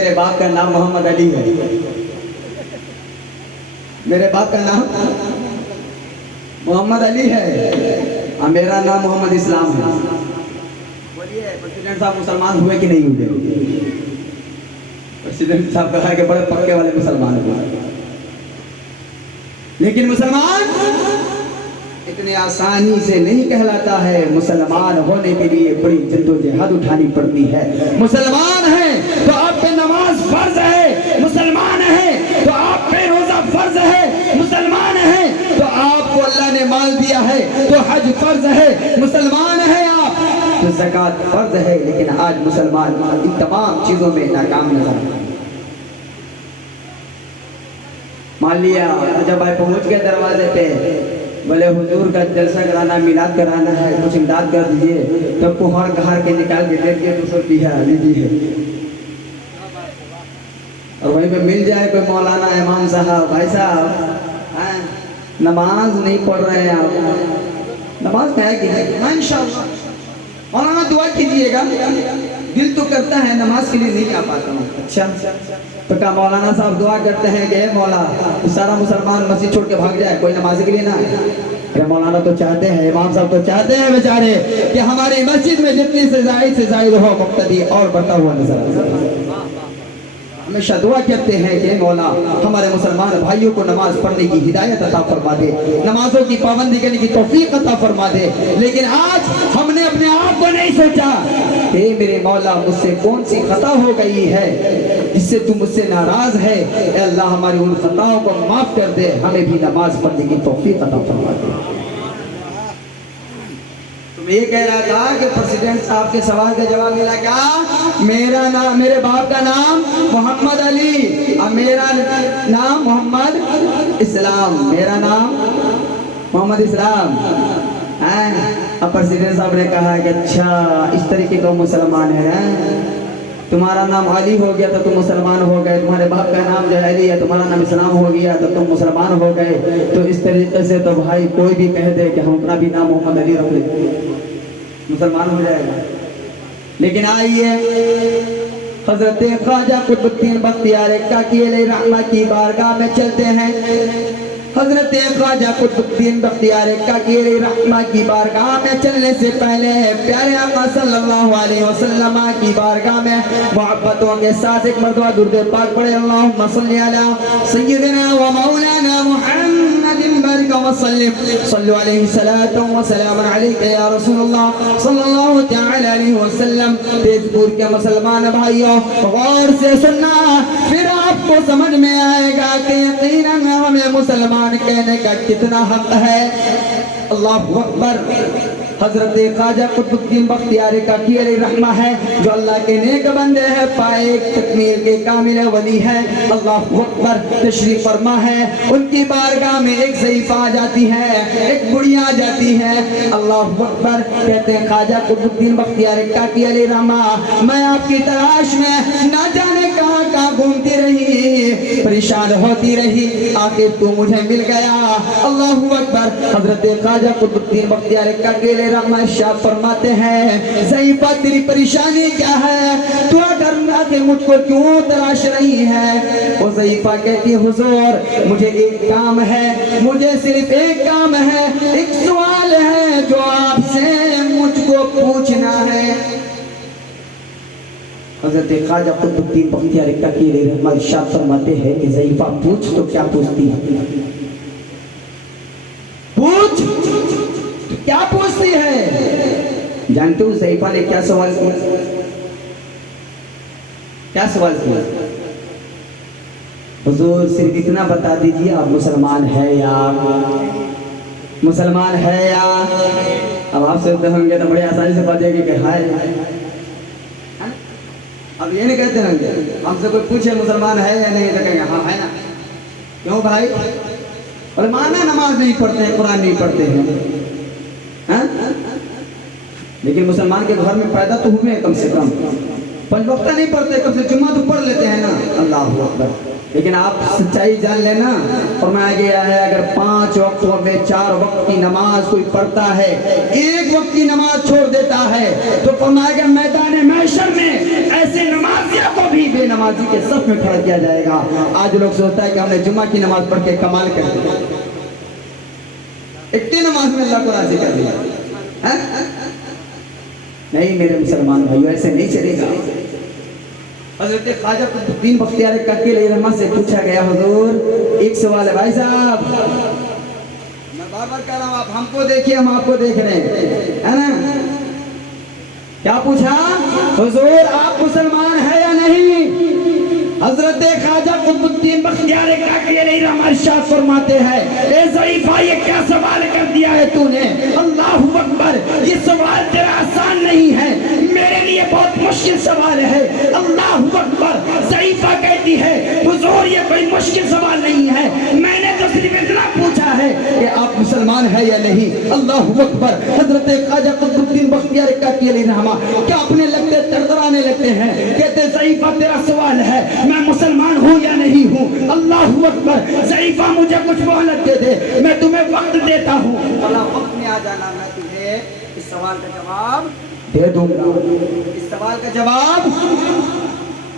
मेरे बाप का नाम मोहम्मद अली है। मेरे बाप का नाम मोहम्मद अली है और मेरा नाम मोहम्मद इस्लाम है। बोलिए प्रेसिडेंट साहब मुसलमान हुए कि नहीं हुए? प्रेसिडेंट साहब कहा कि बड़े पक्के वाले मुसलमान हुए, लेकिन मुसलमान इतने आसानी से नहीं कहलाता है। मुसलमान होने के लिए बड़ी जद्दोजहद उठानी पड़ती है। मुसलमान है तो आप पे नमाज फर्ज है, मुसलमान है तो आप पे रोजा फर्ज है, मुसलमान है तो आपको अल्लाह ने माल दिया है तो हज फर्ज है, मुसलमान है आप तो ज़कात फर्ज है। लेकिन आज मुसलमान इन तमाम चीजों में नाकाम नजर आता है। मान लिया जब भाई पहुंच गए दरवाजे पे, बोले हुजूर का जलसा कराना, मिलाद कराना है, कुछ इमदाद कर दीजिए, तो कुहर कहार के निकाल के दे दिए 200 रुपया लीजिए। और वहीं पे मिल जाए कोई मौलाना इमाम साहब, भाई साहब नमाज नहीं पढ़ रहे हैं आप, नमाज में है कि इंशाअल्लाह मौलाना दुआ कीजिएगा, दिल तो करता है नमाज के लिए नहीं आ पाता हूँ। अच्छा तो क्या मौलाना साहब दुआ करते हैं कि मौला सारा मुसलमान मस्जिद छोड़ के भाग जाए, कोई नमाज के लिए ना? अरे मौलाना तो चाहते हैं, इमाम साहब तो चाहते हैं बेचारे कि हमारी मस्जिद में जितनी से जायद हो मुक्तदी और बढ़ता हुआ नजर आए। हमेशा दुआ करते हैं कि मौला हमारे मुसलमान भाइयों को नमाज पढ़ने की हिदायत अता फरमा दे, नमाजों की पाबंदी करने की तौफीक अता फरमा दे। लेकिन आज हमने अपने आप को नहीं सोचा कि मेरे मौला मुझसे कौन सी खता हो गई है जिससे तू मुझसे नाराज है। ए अल्लाह हमारी उन खताओं को माफ कर दे, हमें भी नमाज पढ़ने की तौफीक अता फरमा दे। ये कह रहा था कि प्रेसिडेंट साहब के सवाल का जवाब मिला क्या? मेरा नाम, मेरे बाप का नाम मोहम्मद अली और मेरा नाम मोहम्मद इस्लाम, मेरा नाम मोहम्मद इस्लाम। अब प्रेसिडेंट साहब ने कहा कि अच्छा इस तरीके का मुसलमान है, तुम्हारा नाम अली हो गया तो तुम मुसलमान हो गए, तुम्हारे बाप का नाम जो अली है, तुम्हारा नाम इस्लाम हो गया तो तुम मुसलमान हो गए। तो इस तरीके से तो भाई कोई भी कह दे कि हम अपना भी नाम मोहम्मद अली रख ले, मुसलमान हो जाएगा। लेकिन आइए हजरत ख्वाजा कुतुबुद्दीन बख्तियार काकी रहमा की बारगाह में चलते हैं। हजरत ख्वाजा कुतुबुद्दीन बख्तियार काकी रहमा की बारगाह में चलने से पहले प्यारे आका सल्लल्लाहु अलैहि वसल्लम की बारगाह में मोहब्बतों के साथ एक मरतबा दुरूद पाक पढ़े, अल्लाहुम्मा सल्ली अला सय्यिदिना व मौलाना मुहम्मदिन बारिक व सल्लिम सल्लु अलैहि सलातु व सलामुन अलैका या रसूलुल्लाह सल्लल्लाहु तआला अलैहि वसल्लम। तेजपुर के मुसलमान भाइयों गौर से सुनना, फिर आपको समझ में आएगा कि यकीनन हमें मुसलमान कहने का कितना हक है। अल्लाहु अकबर। हजरत ख्वाजा कुतुबुद्दीन बख्तियार काकी रहमा है जो अल्लाह के नेक बंदे हैं, पाए तकमील के कामिल वली है। अल्लाहु अकबर। तशरीफ फरमा है, उनकी बारगाह में एक ज़ईफ़ा आ जाती है, एक बुढ़िया आ जाती है। अल्लाहु अकबर। कहते हैं ख्वाजा कुतुबुद्दीन बख्तियार काकी रहमा, मैं आपकी तलाश में ना जाने कहाँ घूमती रही, परेशान होती रही, आखिर तू मुझे मिल गया। अल्लाहु अकबर। हजरत ख्वाजा कुतुबुद्दीन बख्तियार काकी रहमा इरशाद फरमाते हैं, ज़ईफ़ा तेरी परेशानी क्या है, तू अगर आके मुझको क्यों तलाश रही है? वो ज़ईफ़ा कहती है हुजूर मुझे एक काम है, मुझे सिर्फ एक काम है, एक सवाल है जो आपसे मुझको पूछना है। हज़रत ख्वाजा कुतुबुद्दीन बख्तियार काकी रहमा इरशाद फरमाते हैं कि ज़ईफ़ा पूछ, तो क्या पूछती है? पूछ, क्या पूछती है? जानते हो ज़ईफ़ा ने क्या सवाल किया? क्या सवाल किया? हुजूर सिर्फ इतना बता दीजिए आप मुसलमान है या मुसलमान है या? अब आप सोचते होंगे तो बड़ी आसानी से बताएंगे कि हाय। अब ये नहीं कहते होंगे, हमसे कोई पूछे मुसलमान है या नहीं तो कहेंगे हाँ है ना। क्यों भाई? और माना नमाज नहीं पढ़ते हैं, कुरान नहीं पढ़ते हैं, लेकिन मुसलमान के घर में पैदा तो हुए कम से कम, 5 वक्त नहीं पढ़ते, कम से जुम्मा तो पढ़ लेते हैं ना। अल्लाहु अकबर। लेकिन आप सच्चाई जान लेना, फरमाया गया है अगर 5 वक्त में 4 वक्त की नमाज कोई पढ़ता है, 1 वक्त की नमाज छोड़ देता है, तो फरमाया गया मैदान महशर में ऐसे नमाजियों को भी बेनमाजी के सफ में खड़ा किया जाएगा। आज लोग सोचता है कि हमने जुम्मा की नमाज पढ़ के कमाल कर दिया, इतनी नमाज में अल्लाह को राजी कर दिया है? नहीं मेरे मुसलमान भाइयों, ऐसे नहीं चलेगा। हज़रत ख्वाजा कुतुबुद्दीन बख्तियार काकी रहमत से पूछा गया, हुजूर एक सवाल है भाई साहब, मैं बार-बार कह रहा हूँ आप हमको देखिए, हम आपको देख रहे हैं, है ना? क्या पूछा? हुजूर आप मुसलमान है या नहीं? हजरत ख्वाजा कुतुबुद्दीन बख्तियार काकी रहमत फरमाते हैं, ए ज़ईफ़ा ये क्या सवाल कर दिया है तूने? अल्लाहू अकबर, ये सवाल तेरा आसान नहीं है, मेरे लिए बहुत मुश्किल सवाल है। अल्लाहू अकबर। ज़ईफ़ा कहती है, हुजूर ये कोई मुश्किल सवाल नहीं है, मैंने तो सिर्फ इतना पूछा है कि आप मुसलमान है या नहीं। अल्लाहू अकबर। हजरत ख्वाजा कुतुबुद्दीन बख्तियार काकी रहमत क्या अपने लगते तड़तड़ाने लगते हैं, कहते ज़ईफ़ा तेरा सवाल है मैं मुसलमान हूँ या नहीं हूँ। अल्लाहू अकबर। ज़ईफ़ा मुझे कुछ मोहलत दे दे, मैं तुम्हें वक्त देता हूँ, वक्त में आ जाना, मैं तुम्हें इस सवाल का जवाब दे दूंगा। इस सवाल का जवाब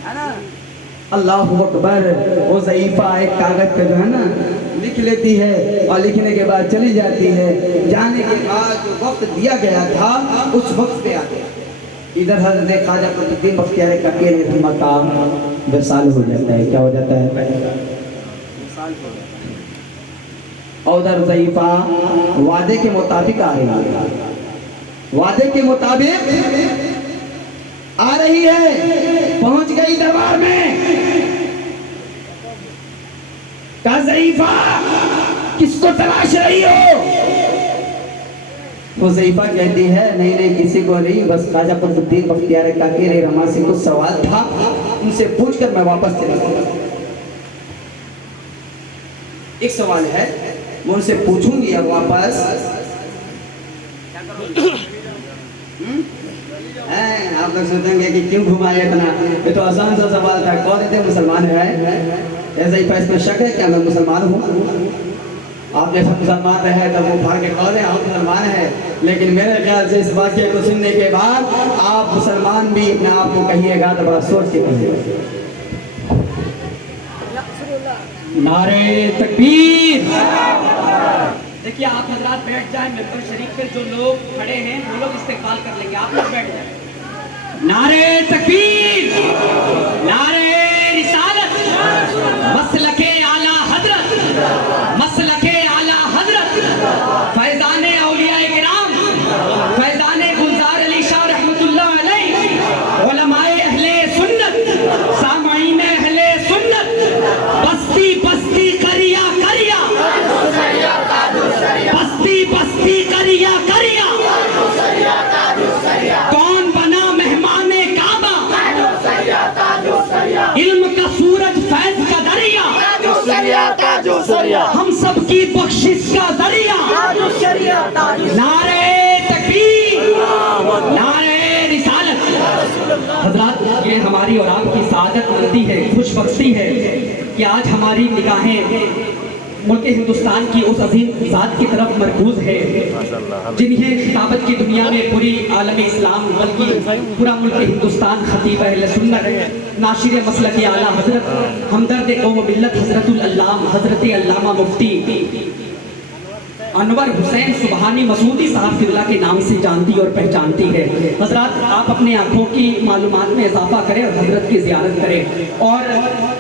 है ना। अल्लाहू अकबर। वो ज़ईफ़ा एक कागज पे जो है ना लिख लेती है और लिखने के बाद चली जाती है। जाने के बाद जो वक्त दिया गया था उस वक्त पे आ गया। इधर हज़रत ख्वाजा कुतुबुद्दीन बख्तियार काकी रहमत का विसाल हो जाता है। क्या हो जाता है? विसाल हो जाता है। और उधर ज़ईफ़ा वादे के मुताबिक आ रही है, वादे के मुताबिक आ रही है, पहुंच गई दरबार में। कहा ज़ईफ़ा किसको तलाश रही हो? तो ज़ईफ़ा कहती है नहीं नहीं किसी को नहीं, बस ख्वाजा कुतुबुद्दीन बख्तियार काकी रहमत से कुछ सवाल था, उनसे पूछकर मैं वापस चला गया। एक सवाल है मैं उनसे पूछूंगी अब वापस। आप लोग सोचेंगे कि क्यों घुमाया इतना, ये तो आसान सा सवाल था, कौन थे मुसलमान है? ऐसा ही इसमें शक है क्या मैं मुसलमान हूँ? आप जैसा मुसलमान रहे तब वो फाड़ के कौन है आप मुसलमान है, लेकिन मेरे ख्याल से इस वाक्य को सुनने के बाद आप मुसलमान भी अपने आप को कहिएगा तो बड़ा सोच के कहिएगा। नारे तकबीर। देखिए आप हजरात बैठ जाएं, मिंबर शरीफ पे जो लोग खड़े हैं वो लोग इस्तेक़बाल कर लेंगे, आप लोग बैठ जाएं। नारे तकबीर, नारे रिसालत, मसलके आला हजरत, मसलके आला हजरत, फैज़ाने औलियाए किराम, फैज़ाने गुलजार अली शाह रहमतुल्लाह अलैह, उलमाए अहले सुन्नत, सामाईने अहले सुन्नत, बस्ती बस्ती करिया करिया, बस्ती बस्ती करिया करिया, कौन बना मेहमाने काबा, इल्म का सूरज फैज का दरिया, हम सब की बख्शिश का दरिया, नारे तकबीर, नारे रिसालत। हजरात ये हमारी और आपकी सादत मंदी है, खुशबख्ती है कि आज हमारी निगाहें मुल्क हिंदुस्तान की उस अजीम ज़ात की तरफ मरकूज है जिन्हें खिताबत की दुनिया में पूरी आलम इस्लाम बल्कि पूरा मुल्क हिंदुस्तान खतीब अहले सुन्नत नाशिर मसलक आला हजरत हमदर्द कौम मिल्लत हजरतुल अल्लाम हजरत अल्लामा मुफ्ती अनवर हुसैन सुबहानी मसूदी साहब फिल्ला के नाम से जानती और पहचानती है। हजरात आप अपने आँखों की मालूमात में इजाफा करें और हजरत की ज़ियारत करें और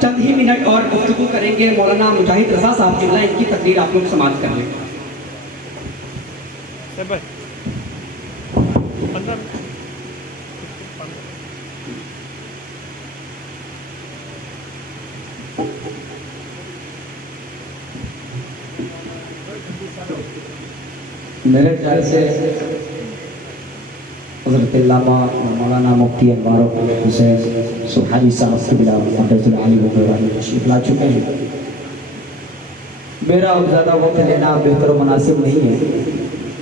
चंद ही मिनट और गुफ्तगू करेंगे। मौलाना मुजाहिद रज़ा साहब फिल्ला, इनकी तकरीर आप लोग समाप्त कर लें। मेरे ख्याल से हज़रत अल्लामा मौलाना मुफ्ती अनवर हुसैन सुबहानी साहब से बिला तशरीफ ला चुके हैं। मेरा अब ज़्यादा वक्त लेना बेहतर और मुनासिब नहीं है।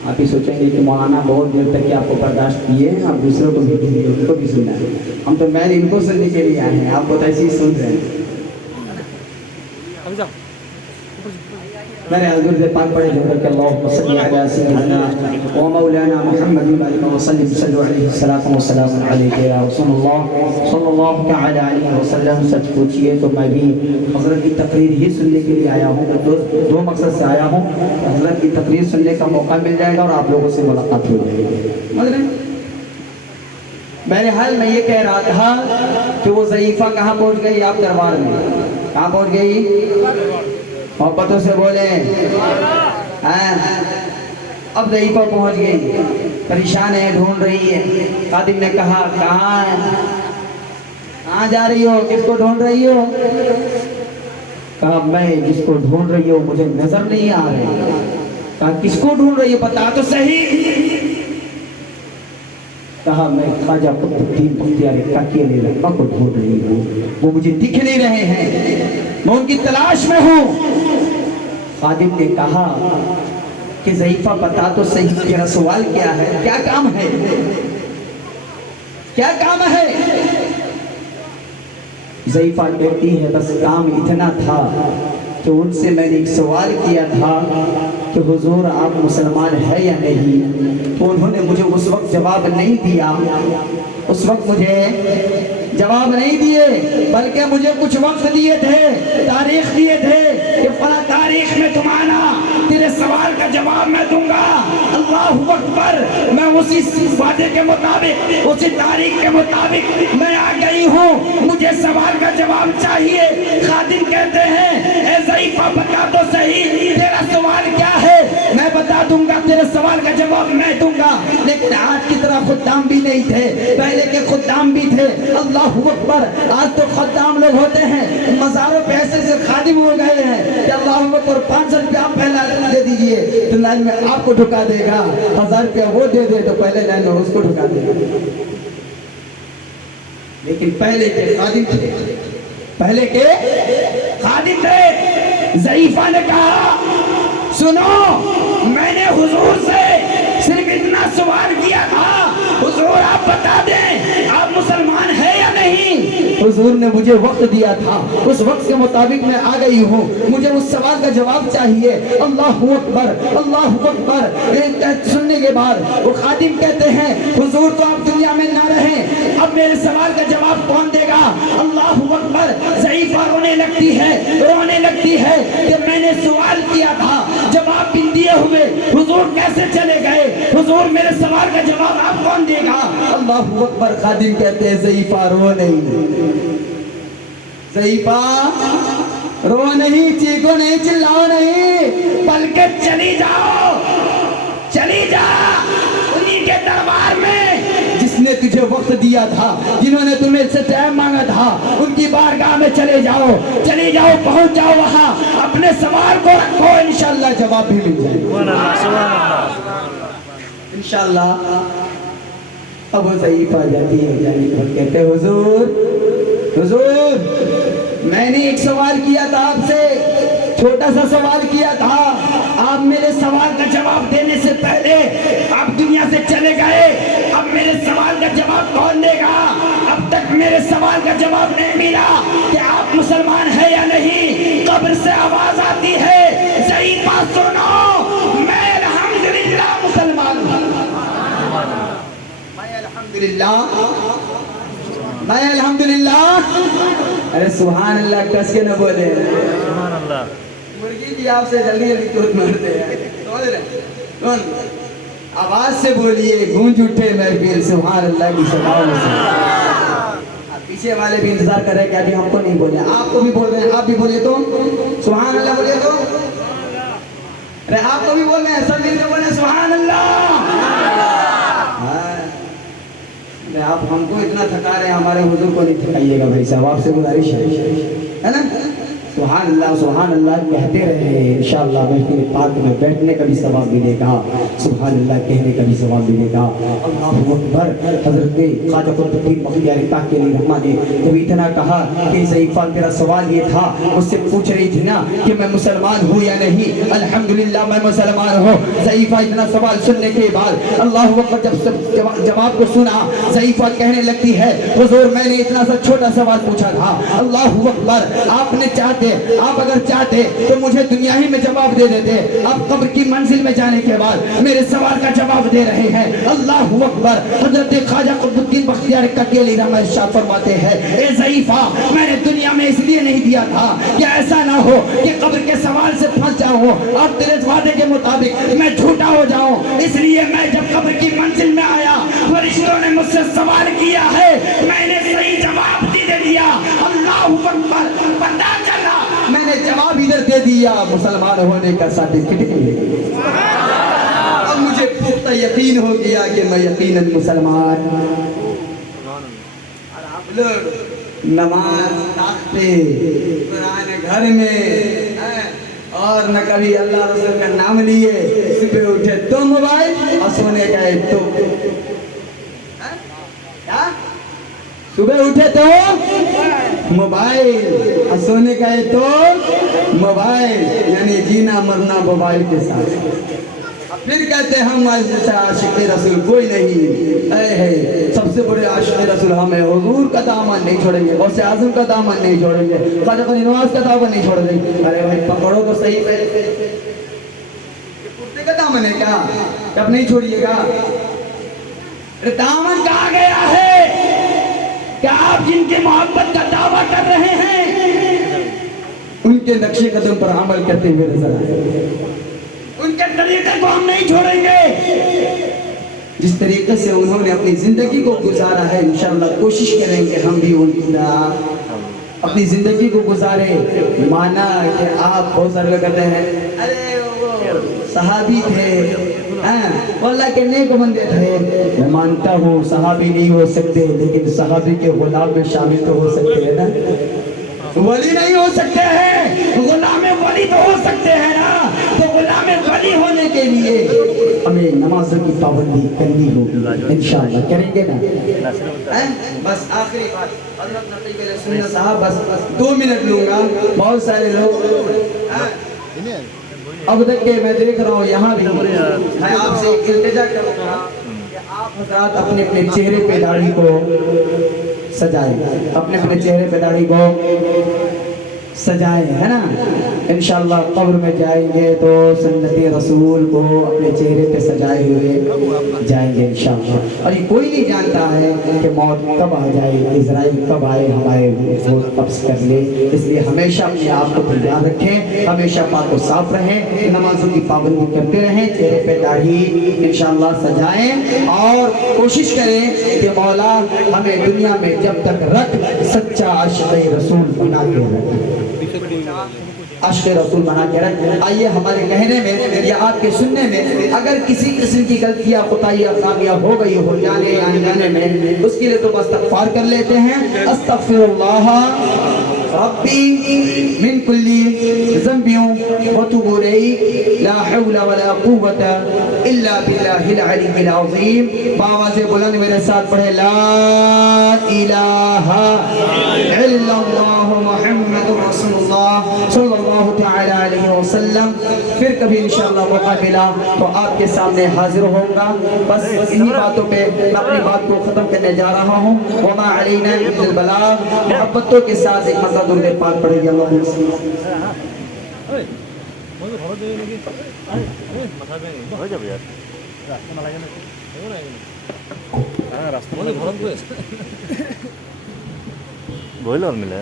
आप ही सोचेंगे कि मौलाना बहुत देर तक के आपको बर्दाश्त किए हैं, आप दूसरों को भी कीजिए, उनको भी सुनना है। हम तो मैं इनको सुनने के लिए आए हैं, आप तो ऐसे ही सुन रहे हैं। मैंने हज़रत पाक पढ़े जो कि अल्लाहुम्मा सल्ली अला सय्यिदिना व मौलाना मुहम्मद व सल्लम सल्लु अलैहि सलातु व सलाम अलैका या रसूलुल्लाह सल्लल्लाहु तआला अलैहि वसल्लम। सच पूछिए तो मैं भी हज़रत की तकरीर ही सुनने के लिए आया हूँ। तो दो मकसद से आया हूँ, हज़रत की तकरीर सुनने का मौका मिल जाएगा और आप लोगों से मुलाकात हो जाएगी। मतलब मैंने हाल में ये कह रहा था कि वो ज़ईफ़ा कहाँ पहुँच गई आप दरबार में? कहाँ पहुँच गई? मोहब्बतों से बोले। हाँ, अब ज़ईफ़ा पहुँच गई, परेशान है, ढूंढ रही है। खादिम ने कहा कहाँ है, कहाँ जा रही हो, किसको ढूंढ रही हो? कहा मैं जिसको ढूंढ रही हो मुझे नजर नहीं आ रही। कहा किसको ढूंढ रही हो, बता तो सही। कहा मैं ख्वाजा कुतुबुद्दीन बख्तियार काकी रब्बा को ढूंढ रही हूँ, वो मुझे दिख नहीं रहे हैं, मैं उनकी तलाश में हूँ। खादिम ने कहा कि ज़ईफ़ा बता तो सही तेरा सवाल क्या है, क्या काम है, क्या काम है? ज़ईफ़ा कहती है बस काम इतना था कि उनसे मैंने एक सवाल किया था कि हुजूर आप मुसलमान है या नहीं, तो उन्होंने मुझे उस वक्त जवाब नहीं दिया, उस वक्त मुझे जवाब नहीं दिए, बल्कि मुझे कुछ वक्त दिए थे, तारीख दिए थे कि फला तारीख में तुम आना, तेरे सवाल का जवाब मैं दूंगा। अल्लाहु अकबर। मैं उसी वादे के मुताबिक, उसी तारीख के मुताबिक मैं आ गई हूँ, मुझे सवाल का जवाब चाहिए। खादिम कहते हैं ए ज़ईफ़ा बता तो सही तेरा सवाल क्या है, मैं बता दूंगा, तेरे सवाल का जवाब मैं दूंगा। लेकिन आज की तरह खुद्दाम भी नहीं थे, पहले के खुद्दाम भी थे। अल्लाहु अकबर। आज तो खुद्दाम लोग होते हैं मज़ारों पे ऐसे से खादिम हो गए हैं कि अल्लाहु अकबर 500 रुपया आप पहला दे दीजिए तो लाइन में आपको ढुका देगा, 1000 रुपया वो दे दे तो पहले लाइन में उसको ढुका देगा। लेकिन पहले के खादिम थे, पहले के खादिम थे। ज़ईफ़ा ने कहा सुनो, मैंने हुजूर से सिर्फ इतना सवाल किया था, हुजूर आप बता दें आप मुसलमान है या नहीं। हुजूर ने मुझे वक्त दिया था, उस वक्त के मुताबिक मैं आ गई हूँ, मुझे उस सवाल का जवाब चाहिए। अल्लाहु अकबर, अल्लाहु अकबर। सुनने के बाद वो खादिम कहते हैं हुजूर तो आप दुनिया में ना रहे, अब मेरे सवाल का जवाब कौन देगा? अल्लाहु अकबर। ज़ईफ़ा रोने लगती है, रोने लगती है कि मैंने सवाल किया था, जवाब भी दिए हुए हुजूर कैसे चले गए, हुजूर मेरे सवाल का जवाब आप कौन देगा? अल्लाहु अकबर। खादिम कहते हैं ज़ईफ़ा रो नहीं, ज़ईफ़ा रो नहीं, चीखो नहीं, चिल्लाओ नहीं, बल्कि चली जाओ, चली जा उन्हीं के दरबार में जिसने तुझे वक्त दिया था, जिन्होंने तुम्हें से टाइम मांगा था, उनकी बारगाह में चले जाओ, चली जाओ, पहुंच जाओ वहां, अपने सवाल को रखो, इंशाअल्लाह जवाब भी मिल जाएगा इंशाअल्लाह। अब ज़ईफ़ा जाती है, कहते हुजूर, हुजूर मैंने एक सवाल किया था आपसे, छोटा सा सवाल किया था, आप मेरे सवाल का जवाब देने से पहले आप दुनिया से चले गए, अब मेरे सवाल का जवाब कौन देगा? अब तक मेरे सवाल का जवाब नहीं मिला कि आप मुसलमान है या नहीं। कब्र से आवाज आती है ज़ईफ़ा सुनो, मैं अल्हम्दुलिल्लाह मुसलमान हूं, मैं अल्हम्दुलिल्लाह, मैं अल्हम्दुलिल्लाह। अरे सुभान अल्लाह, कस के न बोले, सुभान अल्लाह। मुर्गी भी आपसे जल्दी जल्दी तोड़ मारते हैं, आवाज से बोलिए, गूंज उठे महफिल सुभान अल्लाह की सलाम से। पीछे वाले भी इंतजार कर रहे हैं कि अभी हमको नहीं बोले, आपको भी बोल रहे हैं, आप भी बोलिए तो सुभान अल्लाह बोलिए तो। अरे आपको भी बोल रहे हैं, सब मिलकर बोले सुभान अल्लाह। आप हमको इतना थका रहे हैं, हमारे हुजूर को नहीं थकाइएगा भाई साहब, आपसे गुजारिश है ना। सुभान अल्लाह कहते रहे, इंशाअल्लाह महफिल पाक में बैठने का भी सवाब मिलेगा, सुभान अल्लाह कहने का भी सवाब मिलेगा। अल्लाहु अकबर। हज़रत ख्वाजा कुतुबुद्दीन बख्तियार काकी रहमान ने जब इतना कहा कि ज़ईफ़ा तेरा सवाल ये था, मुझसे पूछ रही थी ना कि मैं मुसलमान हूँ या नहीं, अल्हम्दुलिल्लाह मैं मुसलमान हूँ। ज़ईफ़ा इतना सवाल सुनने के बाद अल्लाहु अकबर जब जवाब को सुना, ज़ईफ़ा कहने लगती है हुजूर मैंने इतना सा छोटा सवाल पूछा था, अल्लाहु अकबर। आपने चाहते चाहते, आप अगर चाहते तो मुझे दुनिया ही में जवाब दे देते। अब कब्र की मंजिल में जाने के बाद मेरे सवाल का जवाब दे रहे हैं। अल्लाहु अकबर। हजरत ख्वाजा कुतुबुद्दीन बख्तियार ककीली रहमतुल्लाह इरशाद फरमाते हैं, ए ज़ईफा, मैंने दुनिया में इसलिए नहीं दिया था कि ऐसा ना हो कि कब्र के सवाल से फंस जाऊं और तेरे वादे के मुताबिक मैं झूठा हो जाऊं। इसलिए मैं जब कब्र की मंजिल में आया, फरिश्तों ने मुझसे सवाल किया है, मैंने सही जवाब दे दिया। अल्लाहु अकबर। पता चला मैंने जवाब इधर दे दिया, मुसलमान होने का सर्टिफिकेट। अब मुझे पुख्ता यकीन हो गया कि मैं यकीनन मुसलमान। और आप लोग नमाज ताकते कुरान घर में और न कभी अल्लाह रसूल का नाम लिए, सुबह उठे तो मोबाइल और सोने गए तो क्या? सुबह उठे तो मोबाइल और सोने गए तो मोबाइल, यानी जीना मरना मोबाइल के साथ। फिर कहते हम आशिक़ रसूल कोई नहीं है, सबसे बड़े आशिक़ रसूल हमें, हुजूर का दामन नहीं छोड़ेंगे, गौसे आज़म का दामन नहीं छोड़ेंगे, ख्वाजा ग़नी नवाज़ का दामन नहीं छोड़ेंगे। अरे भाई पकड़ो तो सही, कुर्ते का दामन है क्या? अब नहीं छोड़िएगा। अरे दामन कहाँ गया है? क्या आप जिनके मोहब्बत का दावा कर रहे हैं उनके नक्शे कदम पर अमल करते हुए नजर आए? उनके तरीके को हम नहीं छोड़ेंगे। जिस तरीके से उन्होंने अपनी जिंदगी को गुजारा है, इंशाअल्लाह कोशिश करेंगे हम भी उनकी अपनी जिंदगी को गुजारे। माना कि आप बहुत सारे लोग कहते हैं अरे वो सहाबी थे, अल्लाह के नेक बंदे थे। मैं मानता हूँ सहाबी नहीं हो सकते, लेकिन सहाबी के गुलाम में शामिल तो हो सकते हैं ना। वली नहीं हो सकते हैं, गुलाम वली तो हो सकते हैं ना। तो गुलाम वली होने के लिए हमें नमाजों की पाबंदी करनी होगी, इंशाअल्लाह करेंगे ना। बस आखिरी बात, हज़रत नबी सुन्नत साहब, बस 2 मिनट लूंगा। बहुत सारे लोग अब तक के मैं देख रहा हूँ यहाँ भी, मैं आपसे इल्तिजा करूँगा कि आप हज़रात अपने अपने चेहरे पे दाढ़ी को सजाएं, अपने अपने चेहरे पे दाढ़ी को सजाएं, है ना। इंशाअल्लाह कब्र में जाएंगे तो सुन्नती रसूल को अपने चेहरे पे सजाए हुए जाएंगे इंशाअल्लाह। और ये कोई नहीं जानता है कि मौत कब आ जाए, इज़राइल कब आए हमारे वो कब्ज़ कर ले। इसलिए हमेशा अपने आप को तैयार रखें, हमेशा पाक को साफ रहें, नमाजों की पाबंदी करते रहें, चेहरे पे दाढ़ी इंशाअल्लाह सजाएं और कोशिश करें कि मौला हमें दुनिया में जब तक रख सच्चा आशिक़ रसूल बना के रख, आशिक़ रसूल बना के रख। आइए हमारे कहने में या आपके सुनने में अगर किसी किस्म की गलतियाँ कोताहियाँ खामियाँ हो गई हो जाने या अनजाने में, उसके लिए तो बस इस्तग़फ़ार कर लेते हैं। अस्तग़फ़िरुल्लाह रब्बी मिन कुल्ली ज़ंबियों व तुबू इलैहि, ला हौला वला कुव्वता इल्ला बिल्लाहिल अलीय्यिल अज़ीम। बावाज़े बुलंद मेरे साथ पढ़े, ला इलाहा इल्लल्लाहु मुहम्मदुर रसूलुल्लाह सल्लल्लाहु तआला अलैहि वसल्लम। फिर कभी इंशाअल्लाह मौका मिला तो आपके सामने हाजिर होऊंगा। बस इन्हीं बातों पे मैं अपनी बात को ख़त्म करने जा रहा हूँ। वमा अलैना इल्लल बलाग। मोहब्बतों के साथ एक मरतबा दुरूद पाक पढ़िए। বইলার মিলে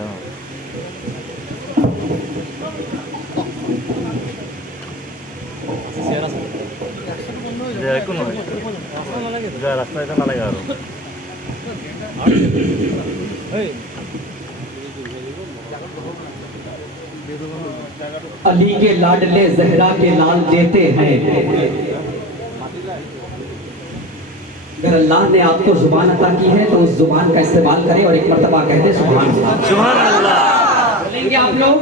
রাস্তা এটা না লাগে আরো अली के लाडले ज़हरा के लाल देते हैं। अगर अल्लाह ने आपको जुबान अता की है तो उस जुबान का इस्तेमाल करें और एक मर्तबा कहते सुभान अल्लाह। सुभान अल्लाह बोलेंगे आप लोग।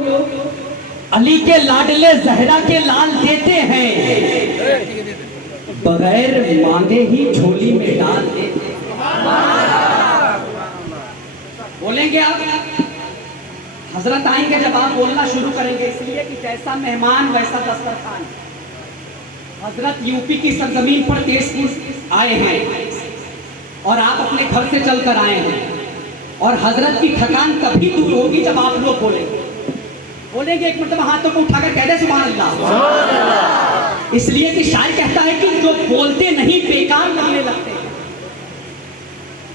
अली के लाडले ज़हरा के लाल देते हैं, बगैर मांगे ही झोली में डाल देते हैं। बोलेंगे आप। हजरत आएंगे जब आप बोलना शुरू करेंगे, इसलिए कि जैसा मेहमान वैसा दस्तरखान। हजरत यूपी की सरजमीन पर तेज आए हैं और आप अपने घर से चलकर आए हैं, और हजरत की थकान तभी दूर होगी जब आप लोग बोलेंगे। बोलेंगे एक मरतबा हाथों को उठाकर कह दे सुभान अल्लाह। इसलिए कि शायर कहता है कि जो बोलते नहीं बेकार लगने लगते हैं,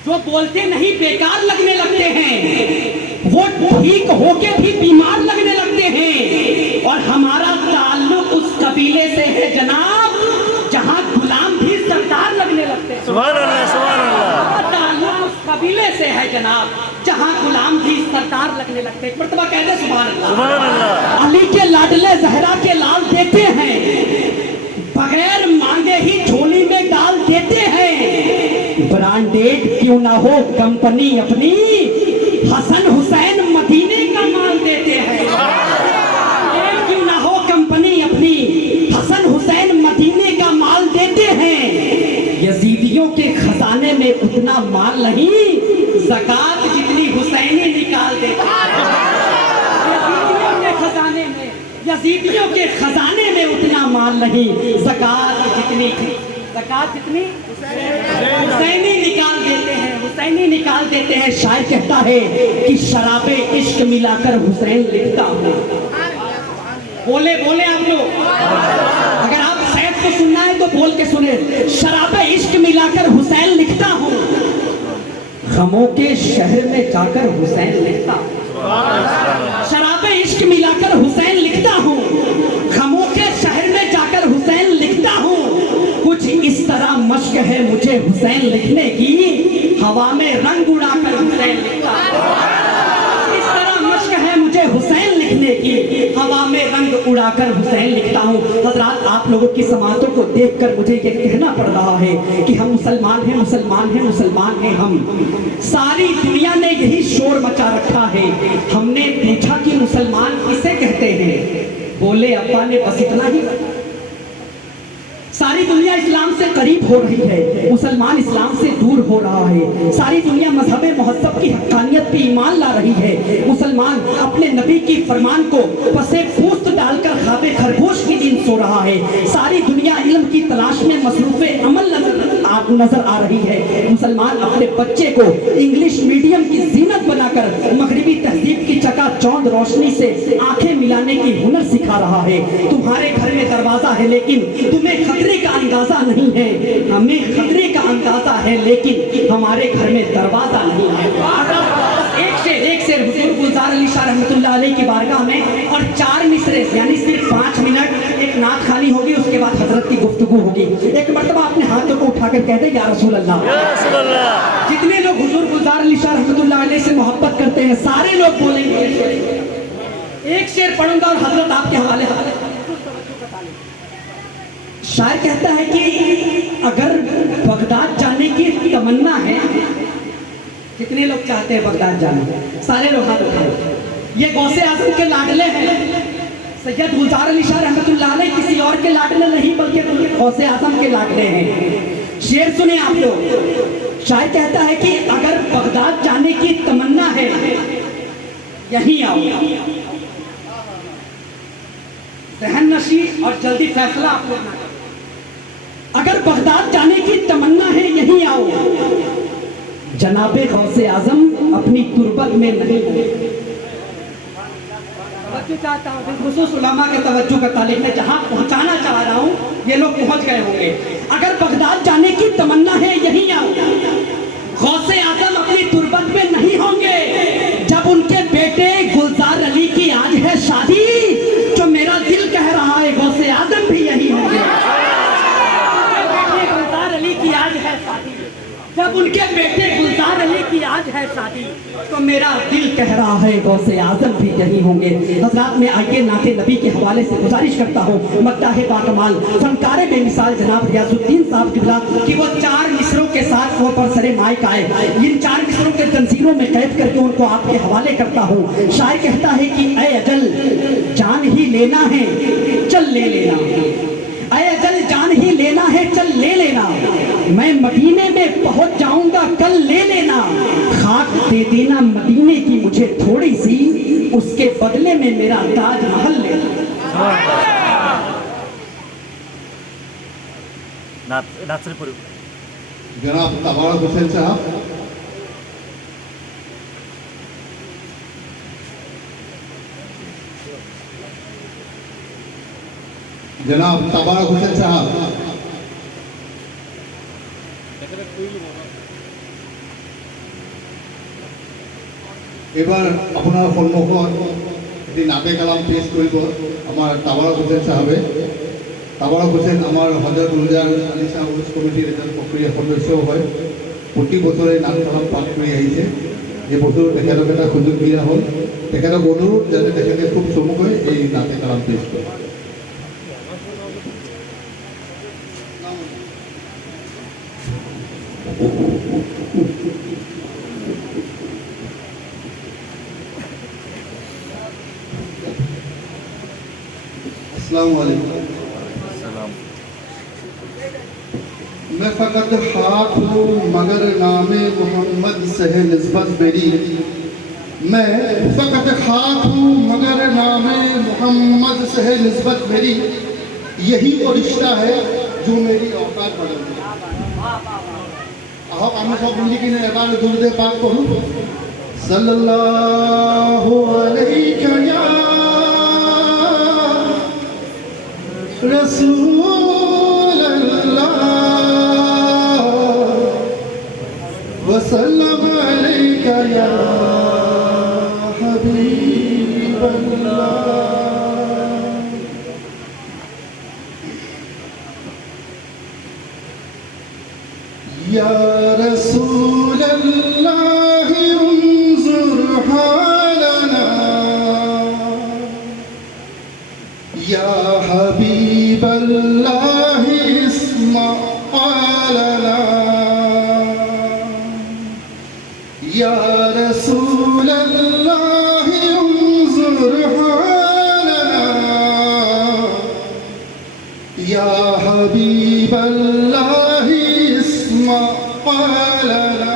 जो बोलते नहीं बेकार लगने लगते हैं वो ठीक होके भी बीमार लगने लगते हैं। और हमारा ताल्लुक उस कबीले से है जनाब जहां गुलाम भी सरदार लगने लगते हैं। सुभान अल्लाह, सुभान अल्लाह। ताल्लुक उस कबीले से है जनाब जहां गुलाम भी सरदार लगने लगते हैं। मर्तबा कह दे सुभान अल्लाह। सुभान अल्लाह। अली के लाडले जहरा के लाल देते हैं, बगैर मांगे ही झोली में डाल देते हैं। ब्रांडेड क्यों ना हो कंपनी अपनी, हसन हुसैन मदीने का माल देते हैं। क्यों ना हो कंपनी अपनी, हसन हुसैन मदीने का माल देते हैं। यजीदियों के खजाने में उतना माल नहीं, ज़कात जितनी हुसैनी निकाल देते हैं। यजीदियों के खजाने में उतना माल नहीं, ज़कात जितनी हुसैनी निकाल देते हैं, हुसैनी निकाल देते हैं। शायर कहता है कि शराबे इश्क मिलाकर हुसैन लिखता हूँ। बोले बोले आप लोग, अगर आप शायर को सुनना है तो बोल के सुने। शराबे इश्क मिलाकर हुसैन लिखता हूँ, गमों के शहर में जाकर हुसैन लिखता हूँ। शराबे इश्क मिलाकर हुसैन लिखता हूँ, गमों के शहर में जाकर हुसैन लिखता हूँ। कुछ इस तरह मश्क है मुझे हुसैन लिखने की, हवा में रंग उड़ाकर हुसैन लिखता हूँ। इस तरह मश्क है मुझे हुसैन लिखने की, हवा में रंग उड़ाकर हुसैन लिखता हूँ। हजरात, आप लोगों की समातों को देखकर मुझे ये कहना पड़ रहा है कि हम मुसलमान हैं, मुसलमान हैं, मुसलमान हैं हम। सारी दुनिया ने यही शोर मचा रखा है। हमने पूछा कि मुसलमान किसे कहते हैं, बोले अब्बा ने बस इतना ही। सारी दुनिया इस्लाम से करीब हो रही है, मुसलमान इस्लाम से दूर हो रहा है। सारी दुनिया मजहब मुहज्जब की हक्कानियत पे ईमान ला रही है, मुसलमान अपने नबी की फरमान को पसे पूस्त डालकर खाबे खरगोश की नींद सो रहा है। सारी दुनिया इल्म की तलाश में मसरूफे अमल नजर आ रही है। मुसलमान अपने बच्चे को इंग्लिश मीडियम की जीनत बनाकर मगरिबी तहजीब की चकाचौंध रोशनी से आंखें मिलाने की हुनर सिखा रहा है। तुम्हारे घर में दरवाजा है लेकिन तुम्हें खतरे का अंदाजा नहीं है, हमें खतरे का अंदाजा है लेकिन हमारे घर में दरवाजा नहीं है। एक शेर हुजूर गुलजार अली शाह रहमतुल्लाह अलैह की बारगाह में और 4 मिसरे यानी सिर्फ 5 मिनट एक नात खानी होगी, उसके बाद हजरत की गुफ्तगू होगी। एक मर्तबा अपने हाथों को उठाकर कह दे या रसूल अल्लाह। जितने लोग हुजूर गुलजार अली शाह रहमतुल्लाह अलैह से मोहब्बत करते हैं सारे लोग बोलेंगे। एक शेर पढ़ूंगा और हजरत आपके हवाले। शायर कहता है कि अगर बगदाद जाने की तमन्ना है, कितने लोग चाहते हैं बगदाद जाना, सारे लोग हाथ उठाए। ये गौसे आजम के लाडले हैं, सैयद गुलजार अली शाह रहमतुल्लाह अलैह किसी और के लाडले नहीं बल्कि गौसे आजम के लाडले हैं। शेर सुने आप लोग। शायर कहता है कि अगर बगदाद जाने की तमन्ना है यहीं आओ, जहन नशी और जल्दी फैसला आप लोग ना करें। अगर बगदाद जाने की तमन्ना है यहीं आओ, जनाबे गौसे आजम अपनी तुरबत में नहीं। तवज्जो चाहता हूँ, बिलखुसूस उलमा के तवज्जो का तालिब में जहाँ पहुँचाना चाह रहा हूँ ये लोग पहुँच गए होंगे। अगर बगदाद जाने की तमन्ना है यहीं आओ, गौसे आजम अपनी तुरबत में नहीं होंगे। जब उनके बेटे गुलजार अली की आज है शादी, जो मेरा दिल कह रहा है गौसे आजम भी यही होंगे। गुलजार अली की आज है शादी, जब उनके बेटे गुलजार अली की आज है शादी, तो मेरा दिल कह रहा है गौसे आजम भी यही होंगे। हज़रात, में आइए नाते नबी के हवाले से गुजारिश करता हूँ मद्दाह बाकमाल फनकारे बेमिसाल जनाब रियाजुद्दीन साहब किबला कि वो 4 मिसरों के साथ वो पर सरे माइक आए। इन 4 मिसरों के तंजीरों में कैद करके उनको आपके हवाले करता हूँ। शायर कहता है कि ऐ अजल जान ही लेना है चल ले लेना, ऐ अजल जान ही लेना है चल ले लेना, मैं मदीने में पहुंच जाऊंगा कल ले लेना, खाक दे देना मदीने की मुझे थोड़ी सी, उसके बदले में मेरा ताजमहल ले लेना। जनाब तबारक हुसैन साहब, जनाब तबारक हुसैन साहब এবাৰ আপোনাৰ সন্মুখত এটি নাটে কালাম পেশ কৰিব আমাৰ তাবাৰক হুছেইন সাহেবে। তাবাৰক হুছেইন আমাৰ হজরত উলুজান আলী শাহ উৰুছ কমিটিৰ এজন সক্ৰিয় সদস্যও হয়। প্ৰতি বছৰে নাট কালাম পাঠ কৰি আহিছে। এই বছৰ তেখেতক এটা সুযোগ দিয়া হ'ল। তেখেতক অনুৰোধ যাতে তেখেতে খুব চমুকৈ এই নাটে কালাম পেশ কৰে। अस्सलाम वालेकुम। मैं फ़कत खाक हूँ मगर नामे मोहम्मद से है निस्बत मेरी। मैं फ़कत खाक हूँ मगर नामे मोहम्मद से है निस्बत मेरी। यही वो रिश्ता है जो मेरी औकात बदल दे। आप आने सब हिंदी की ने एबार दुरूद पाक पढ़ूं। सल्लल्लाहु अलैहि या रसूल अल्लाह वसल्लम अलैका या हबीब अल्लाह। या रसूल अल्लाह उन्जुर हालना या हबीब अल्लाह इस्मा लना। या रसूल अल्लाह उन्जुर हालना या हबीब अल्लाह इस्मा लना।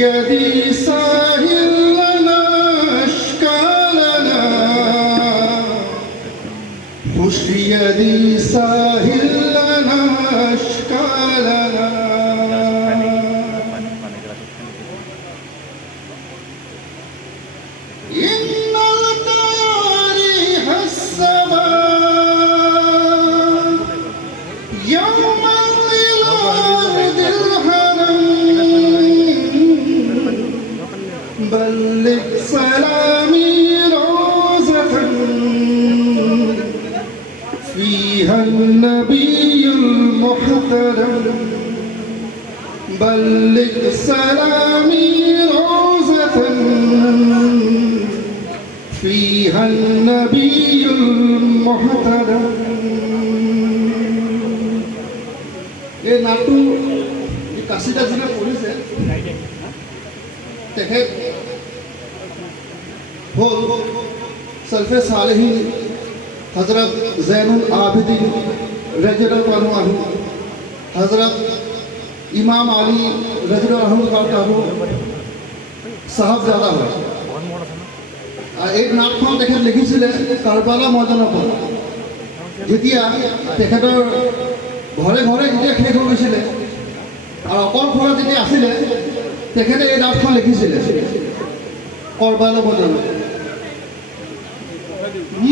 यदि साहिल लना अश्कालना खुश यदि साहिल लना अश्कालना। इन्नल तारीह अस्समा यौमल लिल हरम बल्लिग सलामी रोज़तन फ़ीहा नबियुल मुहतरम। बल्लिग सलामी रोज़तन फ़ीहा नबियुल मुहतरम। ये नाटू ये कासिदा जिन्हें पुलिस है तेखेत होल सल्फे सालेहीन हजरत ज़ैनुल आबिदीन रज़ियल्लाहु अन्हु हजरत इमाम अली रज़ियल्लाहु अन्हु साहबजादा হয়। এই নাটখন তেখেত লিখিছিলে কাৰবালা ময়দানৰ পৰা। যেতিয়া তেখেতৰ ঘৰে ঘৰে যেতিয়া শেষ হৈ গৈছিলে আৰু অকলশৰে যেতিয়া আছিলে তেখেতে এই নাটখন লিখিছিলে কাৰবালা ময়দানত।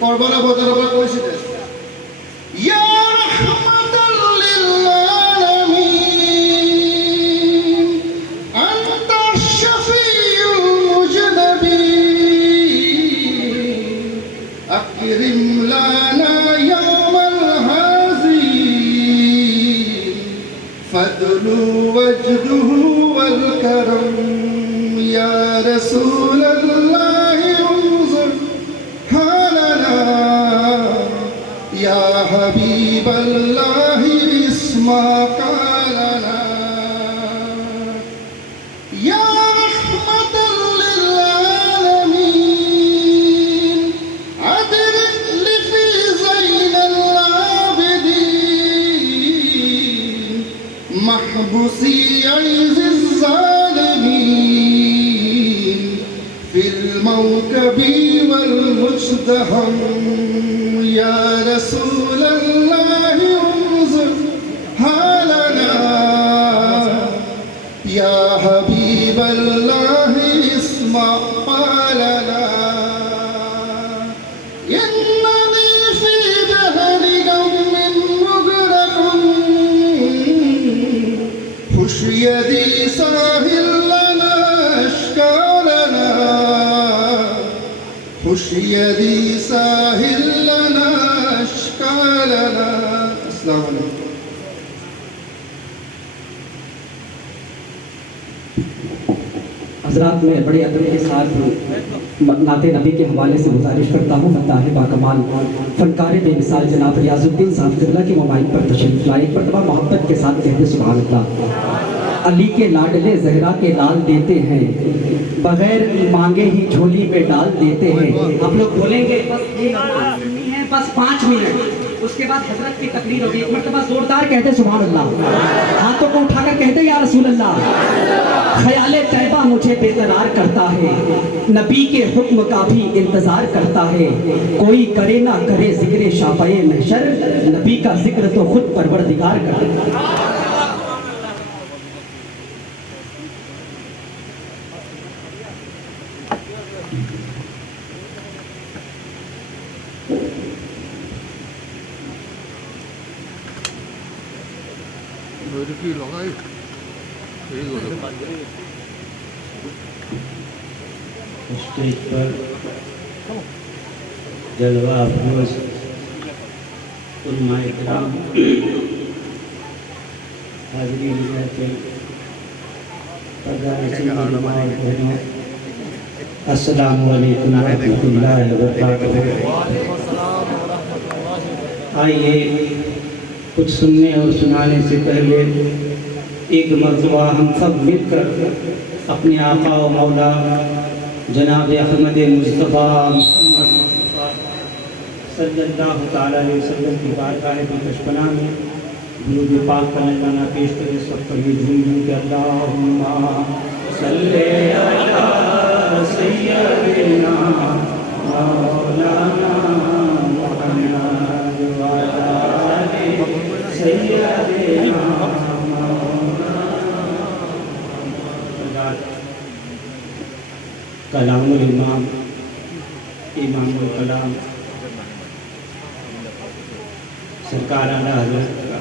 কারবালা ময়দানের উপর কইছিলেন ইয়া রাহমাতাল লিল আলামিন वज्दुहु वल करम या रसूल अल्लाह उन्जुर हालना या हबीब अल्लाह इस्मा कालना या रहमतल लिल आलमीन अदरिक लिफी ज़ैनल आबिदीन महबूसी अज़िज़ ज़ालिमीन फिल मौकबी वल मुज्दहम या रसूल अल्लाह उन्जुर हालना या हबीब अल्लाह इस्मा कालना इन्ननी फी बहरि गम्मिन मुग़रक़ुन खुश यदी साहिल लना अश्कालना खुश यदी साहिल लना अश्कालना। अस्सलामु अलैकुम। हजरात में बड़े अदब के साथ नाते नबी के हवाले से गुजारिश करता हूँ। मताह बाकमाल फनकार बेमिसाल जनाब रियाजुद्दीन साहब क़िबला की मोबाइल पर तशरीफ़ लाए। एक मरतबा मोहब्बत के साथ कहते सुभान अल्लाह। अली के लाडले जहरा के लाल देते हैं, बगैर मांगे ही झोली में डाल देते हैं। आप लोग बोलेंगे बस ये नमाज सुननी है, बस 5 मिनट, उसके बाद हजरत की तकरीर होगी। एक मरतबा जोरदार कहते सुभान अल्लाह, हाथों को उठाकर कहते या रसूल अल्लाह। ख्याले तैबा मुझे बेकरार करता है, नबी के हुक्म का भी इंतजार करता है। कोई करे ना करे जिक्र शाफ़ए महशर, नबी का जिक्र तो खुद परवरदिगार करता है। स्टेज पर जलवा अफरोज उलमाए किराम हाज़रीन रहते अस्सलामु अलैकुम व रहमतुल्लाहि व बरकातुहू। आइए कुछ सुनने और सुनाने से पहले एक मरतबा हम सब मिलकर अपने आका व मौला जनाब अहमद मुस्तफ़ा सल्लल्लाहु तआला अलैहि वसल्लम की बारगाह बचपना में दुरूद पाक का नज़राना पेश करें। सब पर ये झूम झूम के अल्लाहुम्मा सल्ले अला सय्यदिना मौलाना मुहम्मद व अला आलि सय्यदिना कलामुल इमाम इमामुल कलाम सरकार आला हज़रत का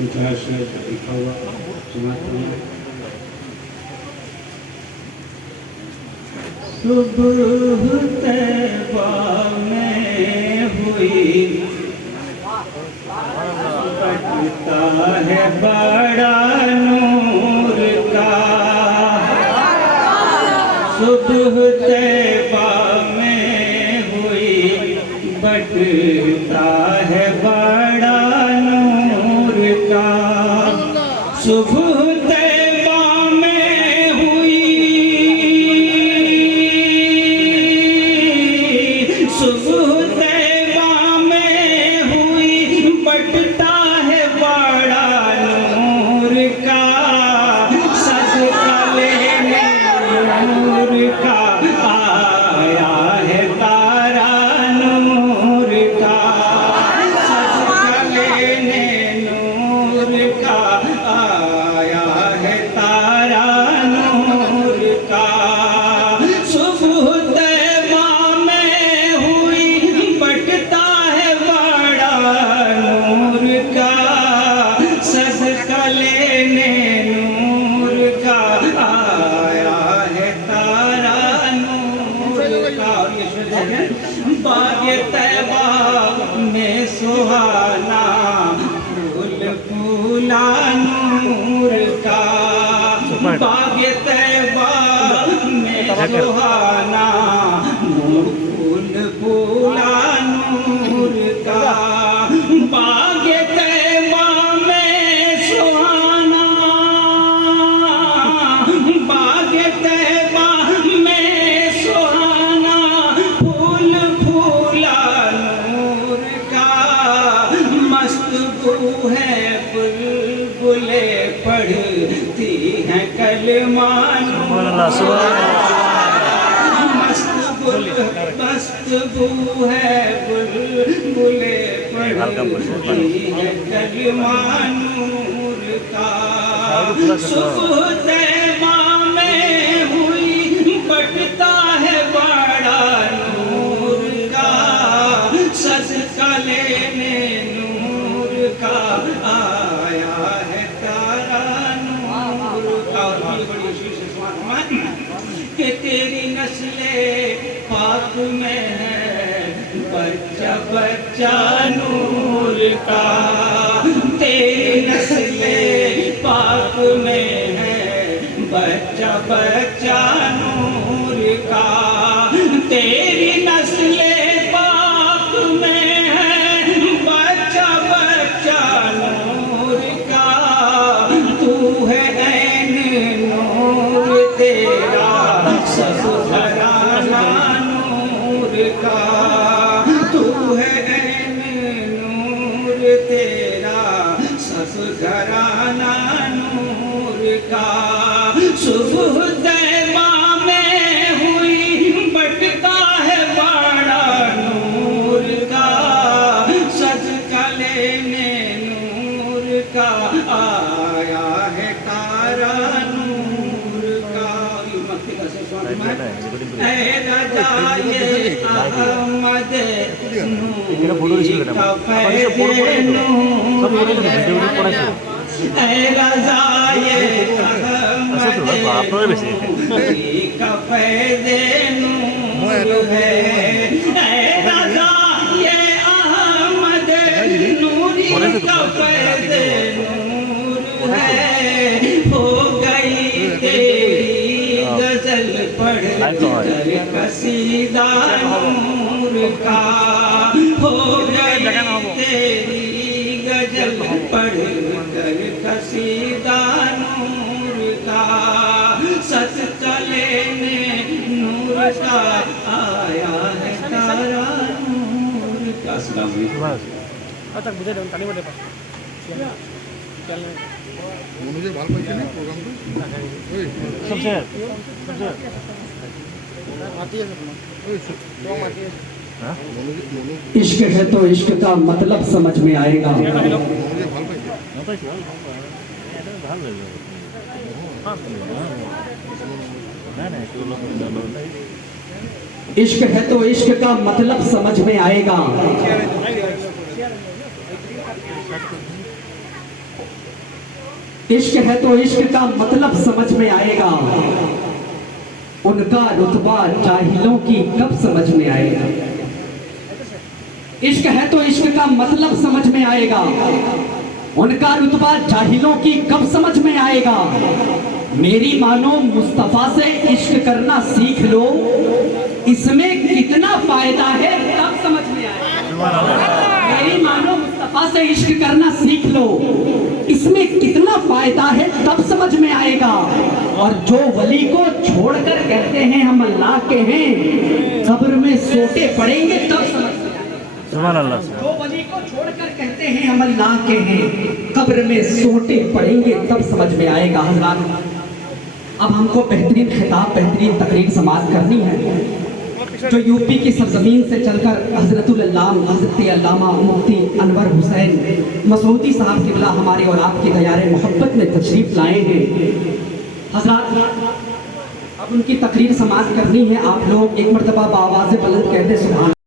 इंचार्ज लिखा हुआ सुनाते हैं। सुबह तैबा में हुई बटता है बड़ा नूर का। सुबह तैबा में हुई बटता है बड़ा नूर का। सुबह तैबा में हुई, सुबह तैबा में हुई बटता है बड़ा नूर का। सदका लेने नूर का आया है तारा नूर का। सदका लेने नूर का आया है तारा नूर का। सुबह तैबा में हुई बटता है बड़ा नूर का। सदका लेने नूर का आया है तारा नूर का। बाग तैबा में सुहाना फूल फूला नूर सुहाना, नूर फूल फूला नूर का, बागे तैबा में सुहाना, बागे तैबा में सुहाना, फूल फूला नूर का, मस्त बू है बुलबुले पढ़ती हैं कलमा नूर का, मस्त बू है बुलबुले पढ़ती हैं कलमा नूर का, सुबह तैबा में हुई बटता है बड़ा नूर का, सदका लेने नूर का आया है तारा नूर का। बड़ी कि तेरी नस्ले पाक में है बच्चा बच्चा नूर का, तेरी नस्ले पाक में है बच्चा बच्चा नूर का, तेरी नस्ले पाक में है बच्चा बच्चा नूर का, तू है ऐन नूर तेरा सब घराना नूर का, तू है ऐन नूर तेरा सब घराना नूर का, सुबह तैबा में हुई बटता है बड़ा नूर का, सदका लेने नूर का आया है तारा नूर का। ऐ राजा ये अहमद नूरी का फैज़े नूर है, ऐ राजा ये अहमद नूरी का फैज़े नूर है, ऐ राजा ये अहमद नूरी का फैज़े नूर है, हो गई तेरी गजल पढ़ कर कसीदा नूर का, हो गई तेरी गजल पढ़ कर कसीदा नूर का, सदका लेने नूर का आया है तारा नूर का। अस्सलाम वालेकुम। মনোজে ভাল পাইছে নে প্রোগ্রামটো? ওই सबसे মাতি আছে তোমাক, ওই তোমাক মাতি আছে। হ্যাঁ মনোজে इश्क है तो इश्क का मतलब समझ में आएगा। মনোজে ভাল পাইছে। ভাল লাগে না না একটু লোক इश्क है तो इश्क का मतलब समझ में आएगा। इश्क है तो इश्क का मतलब समझ में आएगा, उनका रुतबा जाहिलों की कब समझ में आएगा। इश्क है तो इश्क का मतलब समझ में आएगा, उनका रुतबा जाहिलों की कब समझ में आएगा। मेरी मानो मुस्तफा से इश्क करना सीख लो, इसमें कितना फायदा है तब समझ में आएगा। मेरी मानो मुस्तफा से इश्क करना सीख लो, इसमें कितना फायदा है तब समझ में आएगा। और जो वली को छोड़कर कहते हैं हम अल्लाह के हैं, कब्र में सोते पड़ेंगे तब समझ में आएगा। सुभान अल्लाह। जो वली को छोड़कर कहते हैं हम अल्लाह के हैं, कब्र में सोते पड़ेंगे तब समझ में आएगा। हज़रात, अब हमको बेहतरीन खिताब, बेहतरीन तकरीर समाअत करनी है, जो यूपी की सरजमीन से चलकर हज़रतुल अल्लाम हज़रत अल्लामा मुफ्ती अनवर हुसैन मसूदी साहब क़िबला हमारी और आपकी दयारे मोहब्बत में तशरीफ़ लाए हैं। हज़रात, अब उनकी तकरीर समाअत करनी है। आप लोग एक मरतबा बावाज़ बुलंद कहते सुभान